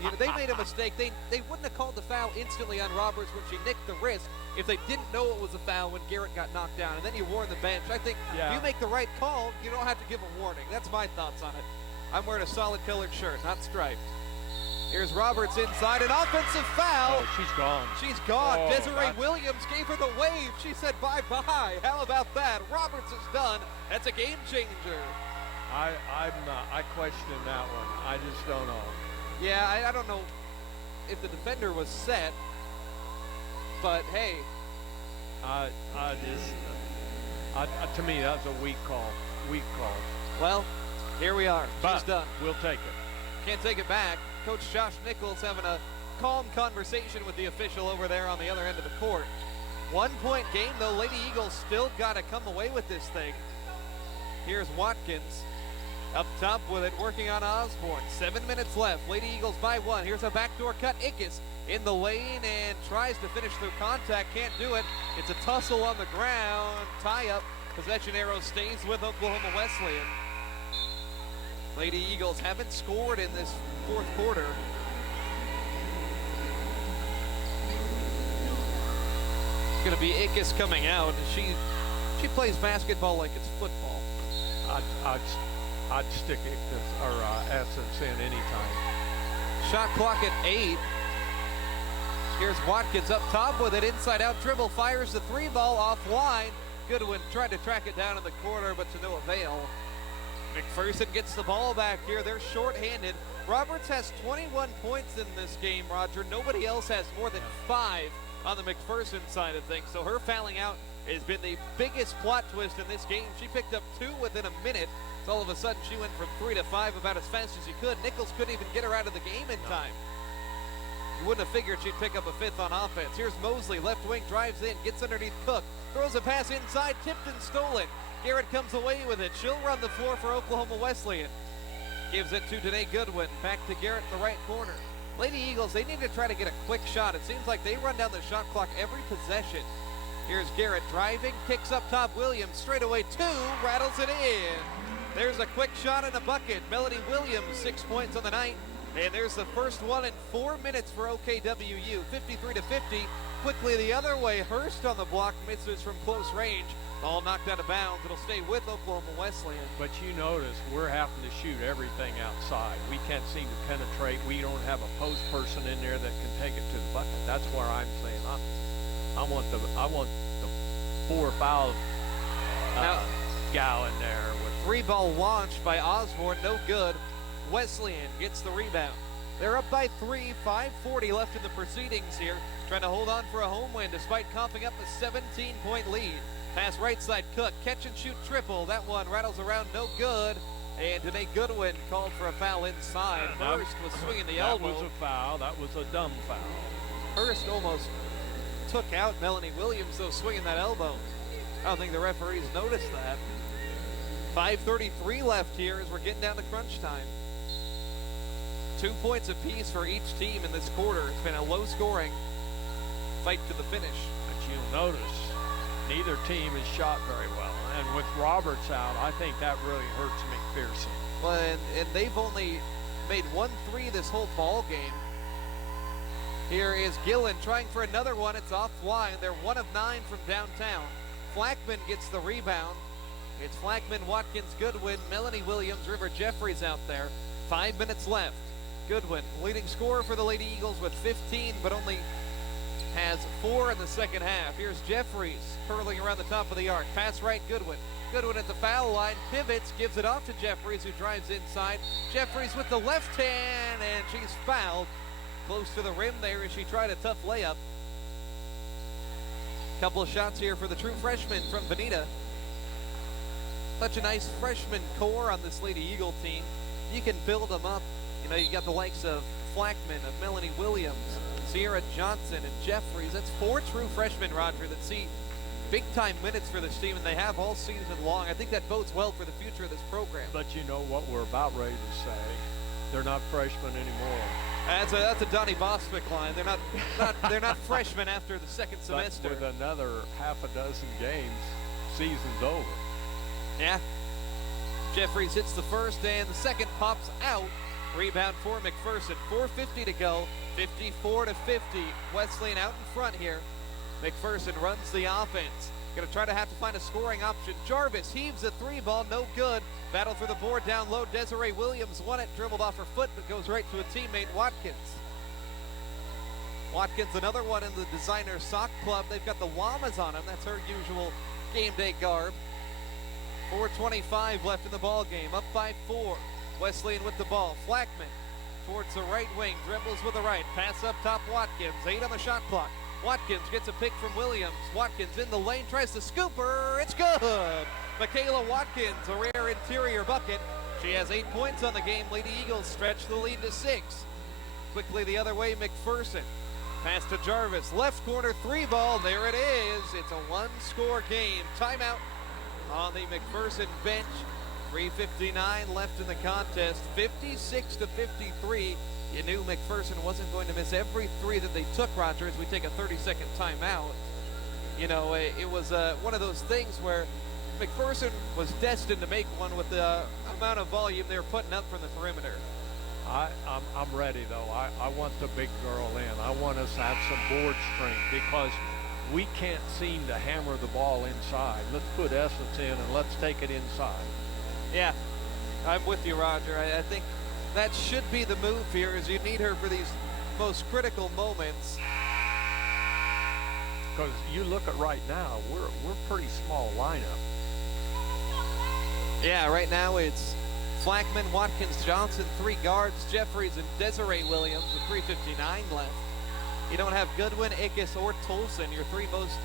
You know, they made a mistake. They wouldn't have called the foul instantly on Roberts when she nicked the wrist if they didn't know it was a foul when Garrett got knocked down. And then you warn the bench. I think if you make the right call, you don't have to give a warning. That's my thoughts on it. I'm wearing a solid colored shirt, not striped. Here's Roberts inside, an offensive foul. Oh, she's gone. She's gone. Oh, Desiree Williams gave her the wave. She said bye-bye. How about that? Roberts is done. That's a game changer. I question that one. I just don't know. Yeah, I don't know if the defender was set, but hey. To me, that's a weak call. Weak call. Well, here we are. But She's done. We'll take it. Can't take it back. Coach Josh Nichols having a calm conversation with the official over there on the other end of the court. 1 point game, though. Lady Eagles still got to come away with this thing. Here's Watkins up top with it, working on Osborne. 7 minutes left. Lady Eagles by 1. Here's a backdoor cut. Ickes in the lane and tries to finish through contact. Can't do it. It's a tussle on the ground. Tie up. Possession arrow stays with Oklahoma Wesleyan. Lady Eagles haven't scored in this 4th quarter. It's going to be Ickes coming out, and she plays basketball like it's football. I'd stick Ickes or Essence in anytime. Shot clock at 8. Here's Watkins up top with it, inside out dribble, fires the 3 ball offline. Goodwin tried to track it down in the corner, but to no avail. McPherson gets the ball back here. They're shorthanded. Roberts has 21 points in this game, Roger. Nobody else has more than 5 on the McPherson side of things. So her fouling out has been the biggest plot twist in this game. She picked up 2 within a minute. So all of a sudden she went from 3 to 5 about as fast as you could. Nichols couldn't even get her out of the game in time. You wouldn't have figured she'd pick up a 5th on offense. Here's Mosley, left wing, drives in, gets underneath Cook, throws a pass inside, tipped and stolen. Garrett comes away with it. She'll run the floor for Oklahoma Wesleyan. Gives it to Danae Goodwin. Back to Garrett in the right corner. Lady Eagles, they need to try to get a quick shot. It seems like they run down the shot clock every possession. Here's Garrett driving, kicks up top. Williams straight away 2, rattles it in. There's a quick shot and a bucket. Melody Williams, 6 points on the night. And there's the first one in 4 minutes for OKWU. 53 to 50. Quickly the other way. Hurst on the block, misses from close range. Ball knocked out of bounds. It'll stay with Oklahoma Wesleyan. But you notice we're having to shoot everything outside. We can't seem to penetrate. We don't have a post person in there that can take it to the bucket. That's where I'm saying I want the 4 foul gal in there. With 3 ball launched by Osborne, no good. Wesleyan gets the rebound. They're up by 3, 5:40 left in the proceedings here. Trying to hold on for a home win despite coughing up a 17-point lead. Pass right side, Cook, catch and shoot triple. That one rattles around, no good. And Danae Goodwin called for a foul inside. Hurst was swinging the elbow. That was a foul. That was a dumb foul. Hurst almost took out Melanie Williams, though, swinging that elbow. I don't think the referees noticed that. 5:33 left here as we're getting down to crunch time. 2 points apiece for each team in this quarter. It's been a low-scoring fight to the finish. But you'll notice neither team has shot very well. And with Roberts out, I think that really hurts McPherson. Well, and they've only made 1 3 this whole ball game. Here is Gillen trying for another one. It's offline. They're 1 of 9 from downtown. Flackman gets the rebound. It's Flackman, Watkins, Goodwin, Melanie Williams, River Jeffries out there. 5 minutes left. Goodwin, leading scorer for the Lady Eagles with 15, but only has 4 in the second half. Here's Jeffries curling around the top of the arc. Pass right, Goodwin. Goodwin at the foul line, pivots, gives it off to Jeffries, who drives inside. Jeffries with the left hand, and she's fouled. Close to the rim there as she tried a tough layup. Couple of shots here for the true freshman from Bonita. Such a nice freshman core on this Lady Eagle team. You can build them up. You know, you got the likes of Flackman, of Melanie Williams, Sierra Johnson, and Jeffries. That's 4 true freshmen, Roger, that see big-time minutes for this team, and they have all season long. I think that bodes well for the future of this program. But you know what we're about ready to say? They're not freshmen anymore. That's a Donnie Boswick line. They're not freshmen after the second semester. But with another half a dozen games, season's over. Yeah. Jeffries hits the first, and the second pops out. Rebound for McPherson. 4:50 to go. 54-50. Wesleyan out in front here. McPherson runs the offense. Going to try to have to find a scoring option. Jarvis heaves a 3 ball, no good. Battle for the board down low. Desiree Williams won it, dribbled off her foot, but goes right to a teammate, Watkins. Watkins, another one in the designer sock club. They've got the Llamas on him. That's her usual game day garb. 4:25 left in the ball game. Up by 4. Wesleyan with the ball. Flackman towards the right wing. Dribbles with the right. Pass up top, Watkins. 8 on the shot clock. Watkins gets a pick from Williams. Watkins in the lane, tries to scoop her. It's good. Michaela Watkins, a rare interior bucket. She has 8 points on the game. Lady Eagles stretch the lead to 6. Quickly the other way, McPherson. Pass to Jarvis. Left corner 3 ball. There it is. It's a 1-score game. Timeout on the McPherson bench. 3:59 left in the contest. 56-53. You knew McPherson wasn't going to miss every 3 that they took, Roger, as we take a 30-second timeout. You know, it was one of those things where McPherson was destined to make one with the amount of volume they were putting up from the perimeter. I'm ready, though. I want the big girl in. I want us to have some board strength because we can't seem to hammer the ball inside. Let's put Essence in and let's take it inside. Yeah, I'm with you, Roger. I think that should be the move here, is you need her for these most critical moments. Because you look at right now, we're pretty small lineup. Yeah, right now it's Flackman, Watkins, Johnson, 3 guards, Jeffries, and Desiree Williams with 3:59 left. You don't have Goodwin, Ickes, or Tolson, your 3 most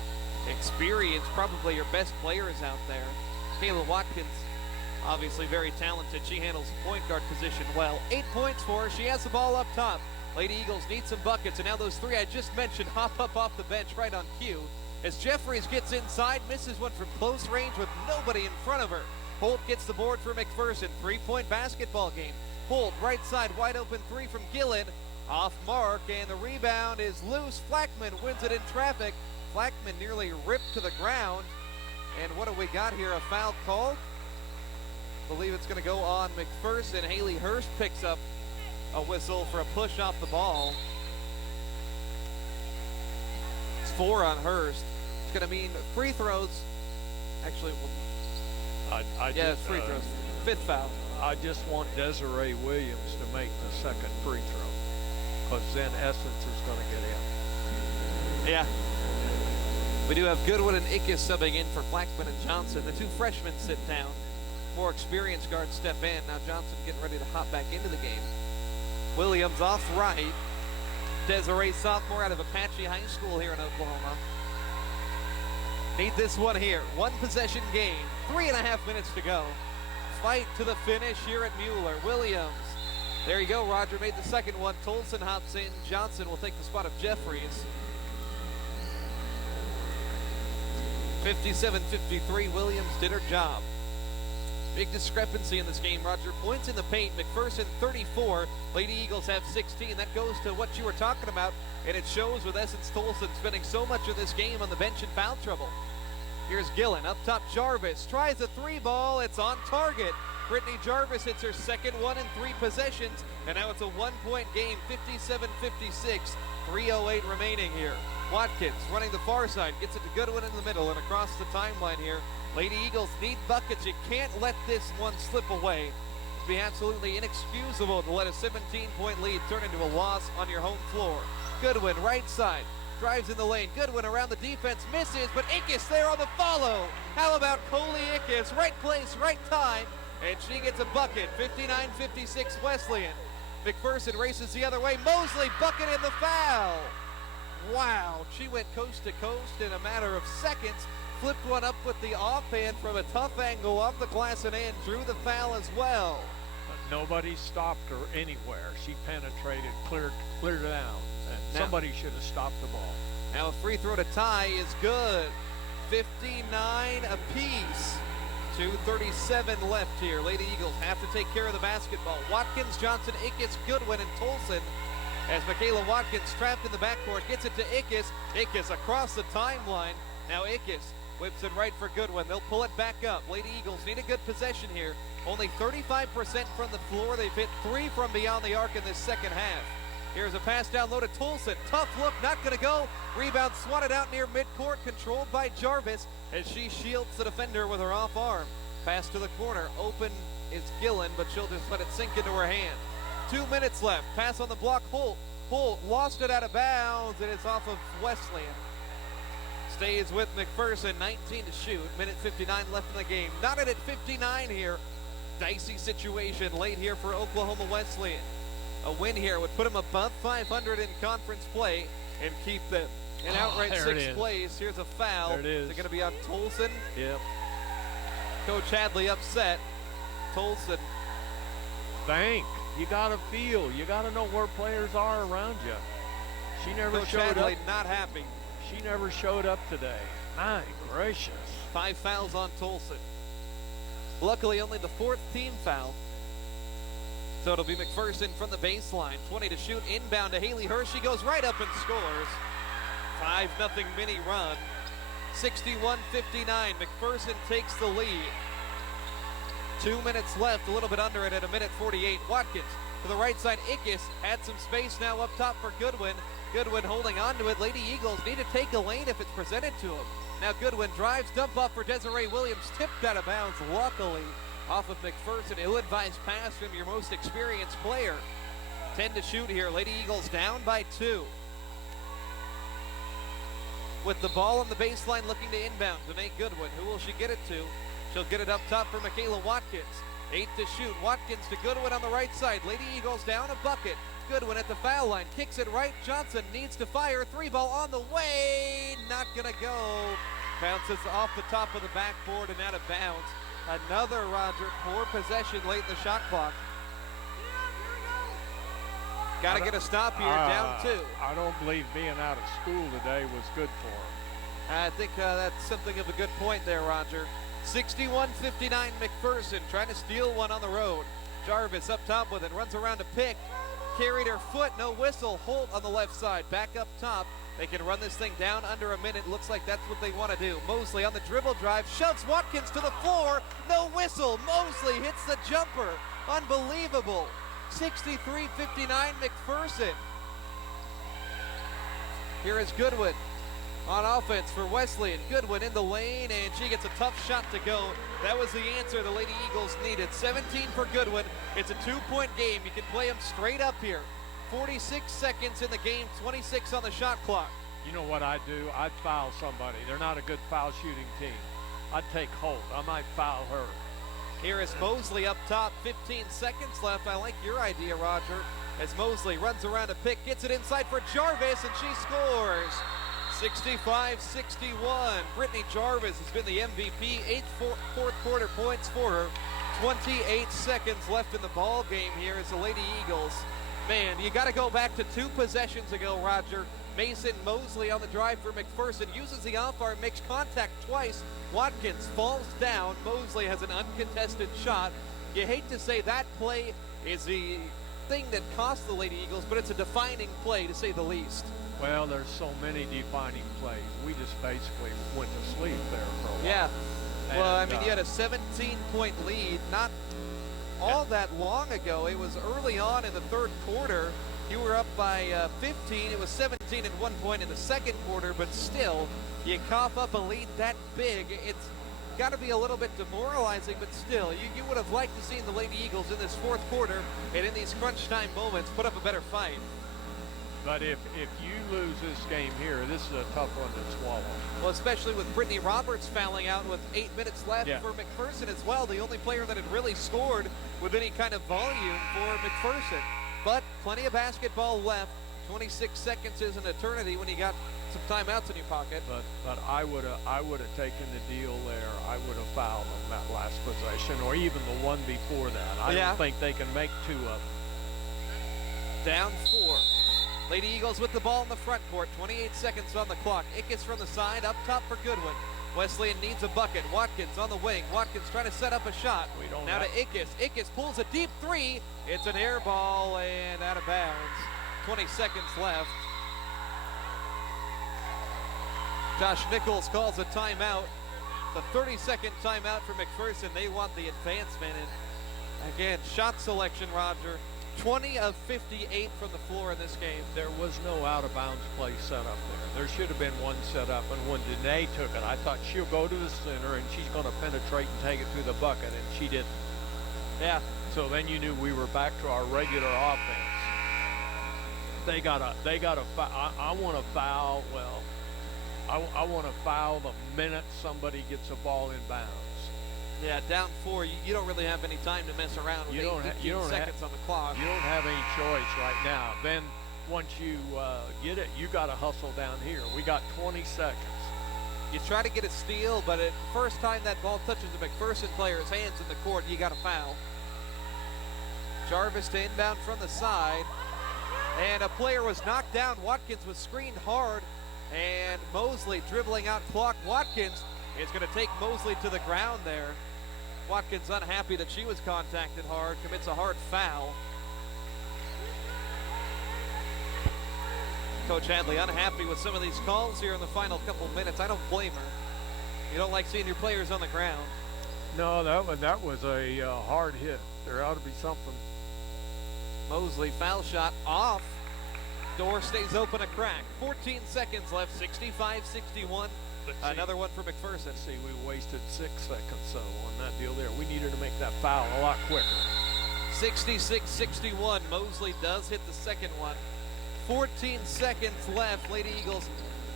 experienced, probably your best players out there. Kayla Watkins, obviously very talented. She handles the point guard position well. 8 points for her. She has the ball up top. Lady Eagles need some buckets, and now those 3 I just mentioned hop up off the bench right on cue. As Jeffries gets inside, misses one from close range with nobody in front of her. Holt gets the board for McPherson. 3-point basketball game. Holt, right side, wide open 3 from Gillen. Off mark, and the rebound is loose. Flackman wins it in traffic. Flackman nearly ripped to the ground. And what do we got here? A foul called? I believe it's going to go on McPherson. Haley Hurst picks up a whistle for a push off the ball. It's 4 on Hurst. It's going to mean free throws. Actually, it's free throws. 5th foul. I just want Desiree Williams to make the second free throw, because then Essence is going to get in. Yeah. We do have Goodwin and Ickes subbing in for Flackman and Johnson. The 2 freshmen sit down. More experienced guards step in. Now Johnson getting ready to hop back into the game. Williams off right. Desiree, sophomore out of Apache High School here in Oklahoma. Need this one here. 1 possession game. 3.5 minutes to go. Fight to the finish here at Mueller. Williams. There you go. Roger made the second one. Tolson hops in. Johnson will take the spot of Jeffries. 57-53. Williams did her job. Big discrepancy in this game, Roger. Points in the paint. McPherson 34. Lady Eagles have 16. That goes to what you were talking about, and it shows with Essence Tolson spending so much of this game on the bench in foul trouble. Here's Gillen, up top Jarvis, tries a 3-ball, it's on target. Brittany Jarvis hits her second one in 3 possessions, and now it's a 1-point game, 57-56, 3:08 remaining here. Watkins running the far side, gets it to Goodwin in the middle and across the timeline here. Lady Eagles need buckets. You can't let this one slip away. It'd be absolutely inexcusable to let a 17-point lead turn into a loss on your home floor. Goodwin, right side, drives in the lane. Goodwin around the defense, misses, but Ickes there on the follow. How about Coley Ickes? Right place, right time, and she gets a bucket. 59-56 Wesleyan. McPherson races the other way. Mosley, bucket in the foul. Wow, she went coast to coast in a matter of seconds. Flipped one up with the offhand from a tough angle off the glass and in. Drew the foul as well. But nobody stopped her anywhere. She penetrated, cleared it out. And somebody should have stopped the ball. Now a free throw to tie is good. 59 apiece. 2:37 left here. Lady Eagles have to take care of the basketball. Watkins, Johnson, Ickes, Goodwin, and Tolson. As Michaela Watkins trapped in the backcourt, gets it to Ickes. Ickes across the timeline. Now Ickes whips it right for Goodwin. They'll pull it back up. Lady Eagles need a good possession here. Only 35% from the floor. They've hit 3 from beyond the arc in this second half. Here's a pass down low to Tolson. Tough look, not going to go. Rebound swatted out near midcourt, controlled by Jarvis as she shields the defender with her off arm. Pass to the corner. Open is Gillen, but she'll just let it sink into her hand. 2 minutes left. Pass on the block. Holt lost it out of bounds, and it's off of Wesleyan. Stays with McPherson, 19 to shoot. Minute 59 left in the game. Knotted at 59 here. Dicey situation late here for Oklahoma Wesleyan. A win here would put them above 500 in conference play and keep them in outright 6th place. Here's a foul. There it is. They're going to be on Tolson. Yep. Coach Hadley upset. Tolson. You got to feel. You got to know where players are around you. She never Coach showed Hadley up. not happy. She never showed up today. My gracious. 5 fouls on Tolson. Luckily, only the 4th team foul. So it'll be McPherson from the baseline. 20 to shoot. Inbound to Haley Hirsch. She goes right up and scores. 5-0 mini run. 61-59. McPherson takes the lead. 2 minutes left. A little bit under it at a minute 48. Watkins to the right side. Ickes had some space now up top for Goodwin. Goodwin holding on to it. Lady Eagles need to take a lane if it's presented to them. Now Goodwin drives, dump off for Desiree Williams, tipped out of bounds, luckily, off of McPherson. Ill-advised pass from your most experienced player. 10 to shoot here. Lady Eagles down by 2. With the ball on the baseline, looking to inbound to Nate Goodwin. Who will she get it to? She'll get it up top for Michaela Watkins. 8 to shoot. Watkins to Goodwin on the right side. Lady Eagles down a bucket. Goodwin at the foul line, kicks it right. Johnson needs to fire. 3-ball on the way. Not gonna go. Bounces off the top of the backboard and out of bounds. Another poor possession late in the shot clock. Got to get a stop here, down 2. I don't believe being out of school today was good for him. I think that's something of a good point there, Roger. 61-59 McPherson trying to steal one on the road. Jarvis up top with it, runs around to pick. Carried her foot, no whistle. Holt on the left side, back up top. They can run this thing down under a minute. Looks like that's what they want to do. Mosley on the dribble drive, shoves Watkins to the floor. No whistle. Mosley hits the jumper. Unbelievable. 63-59 McPherson. Here is Goodwin on offense for Wesleyan. Goodwin in the lane, and she gets a tough shot to go. That was the answer the Lady Eagles needed. 17 for Goodwin. It's a 2-point game. You can play them straight up here. 46 seconds in the game, 26 on the shot clock. You know what I'd do? I'd foul somebody. They're not a good foul shooting team. I'd take Holt. I might foul her. Here is Mosley up top, 15 seconds left. I like your idea, Roger, as Mosley runs around a pick, gets it inside for Jarvis, and she scores. 65-61. Brittany Jarvis has been the MVP. 8 fourth quarter points for her. 28 seconds left in the ball game here as the Lady Eagles. Man, you got to go back to 2 possessions ago, Roger. Mason Mosley on the drive for McPherson uses the off arm, makes contact twice. Watkins falls down. Mosley has an uncontested shot. You hate to say that play is the thing that cost the Lady Eagles, but it's a defining play to say the least. Well, there's so many defining plays. We just basically went to sleep there for a while. Yeah. Well, I And, mean, you had a 17-point lead not all that long ago. It was early on in the third quarter. You were up by 15. It was 17 at one point in the second quarter, but still, you cough up a lead that big. It's got to be a little bit demoralizing, but still, you would have liked to see the Lady Eagles in this fourth quarter and in these crunch time moments put up a better fight. But if you lose this game here, this is a tough one to swallow. Well, especially with Brittany Roberts fouling out with 8 minutes left Yeah. for McPherson as well, the only player that had really scored with any kind of volume for McPherson. But plenty of basketball left. 26 seconds is an eternity when you got some timeouts in your pocket. But I would have taken the deal there. I would have fouled them that last possession, or even the one before that. I don't think they can make two of them. Down 4. Lady Eagles with the ball in the front court. 28 seconds on the clock. Ickes from the side, up top for Goodwin. Wesleyan needs a bucket. Watkins on the wing. Watkins trying to set up a shot. Now to Ickes. Ickes pulls a deep three. It's an air ball and out of bounds. 20 seconds left. Josh Nichols calls a timeout. The 30-second timeout for McPherson. They want the advancement. And again, shot selection, Roger. 20 of 58 from the floor in this game. There was no out-of-bounds play set up there. There should have been one set up, and when Danae took it, I thought she'll go to the center and she's going to penetrate and take it through the bucket, and she didn't. Yeah. So then you knew we were back to our regular offense. They got a foul. I want to foul. Well, I want to foul the minute somebody gets a ball in bounds. Yeah, down 4. You don't really have any time to mess around with 15 seconds on the clock. You don't have any choice right now. Then once you get it, you got to hustle down here. We got 20 seconds. You try to get a steal, but the first time that ball touches the McPherson player's hands in the court, you got a foul. Jarvis to inbound from the side. And a player was knocked down. Watkins was screened hard. And Mosley dribbling out clock. Watkins is going to take Mosley to the ground there. Watkins unhappy that she was contacted hard, commits a hard foul. Coach Hadley unhappy with some of these calls here in the final couple minutes. I don't blame her. You don't like seeing your players on the ground. No, that was a hard hit. There ought to be something. Mosley, foul shot off. Door stays open a crack. 14 seconds left, 65-61. Another one for McPherson. See, we wasted 6 seconds so on that deal there. We needed to make that foul a lot quicker. 66-61. Mosley does hit the second one. 14 seconds left. Lady Eagles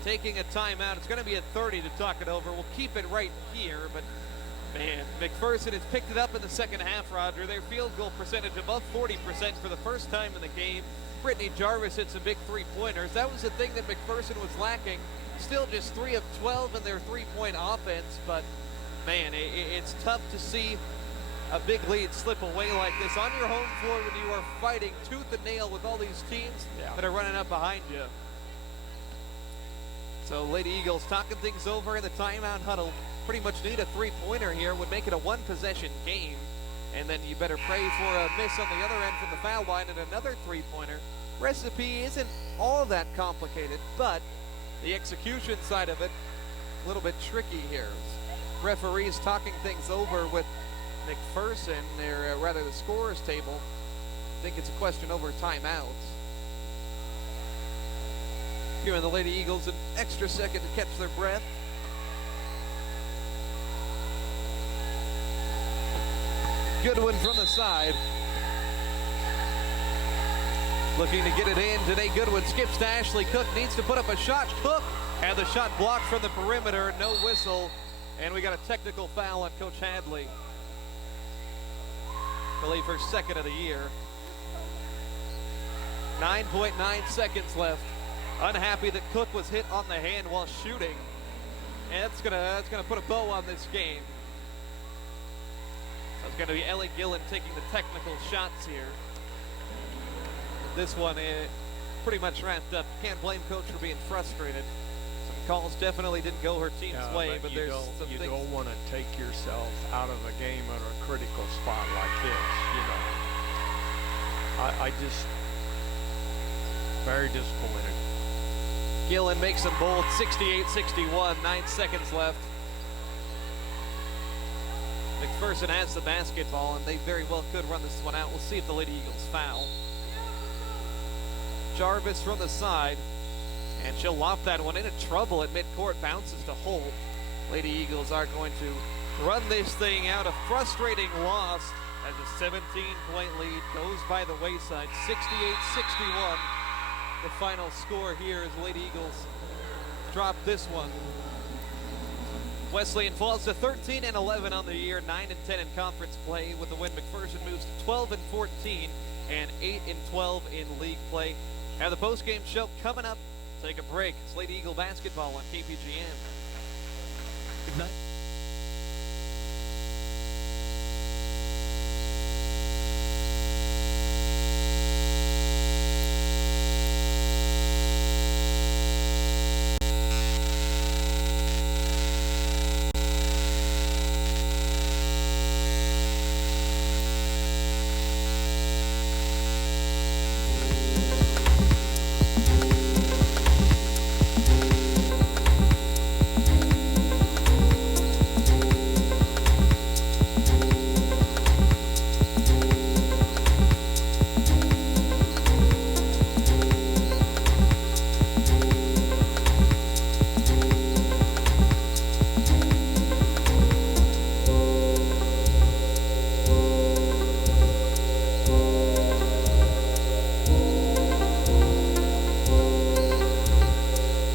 taking a timeout. It's going to be a 30 to talk it over. We'll keep it right here, but man, McPherson has picked it up in the second half, Roger. Their field goal percentage above 40% for the first time in the game. Brittany Jarvis hit some big three-pointers. That was the thing that McPherson was lacking. Still just 3 of 12 in their three-point offense, but man, it's tough to see a big lead slip away like this on your home floor when you are fighting tooth and nail with all these teams that are running up behind you. So Lady Eagles talking things over in the timeout huddle. Pretty much need a three-pointer here. Would make it a one-possession game. And then you better pray for a miss on the other end from the foul line and another three-pointer. Recipe isn't all that complicated, but the execution side of it, a little bit tricky here. Referees talking things over with McPherson, or rather the scorer's table. I think it's a question over timeouts. Giving the Lady Eagles an extra second to catch their breath. Goodwin from the side. Looking to get it in. Today Goodwin skips to Ashley Cook. Needs to put up a shot. Cook had the shot blocked from the perimeter. No whistle. And we got a technical foul on Coach Hadley. I believe her second of the year. 9.9 seconds left. Unhappy that Cook was hit on the hand while shooting. And that's gonna put a bow on this game. So it's gonna be Ellie Gillen taking the technical shots here. This one is pretty much wrapped up. Can't blame Coach for being frustrated. Some calls definitely didn't go her team's way, but there's some things. You don't want to take yourself out of a game at a critical spot like this, you know. I just very disappointed. Gillen makes them both 68-61, 9 seconds left. McPherson has the basketball, and they very well could run this one out. We'll see if the Lady Eagles foul. Jarvis from the side, and she'll lob that one into trouble at midcourt. Bounces to Holt. Lady Eagles are going to run this thing out. A frustrating loss as a 17-point lead goes by the wayside. 68-61. The final score here as Lady Eagles drop this one. Wesleyan falls to 13-11 on the year, 9-10 in conference play. With the win, McPherson moves to 12-14 and 8-12 in league play. Have the post-game show coming up. Take a break. It's Lady Eagle basketball on KPGN. Ignite.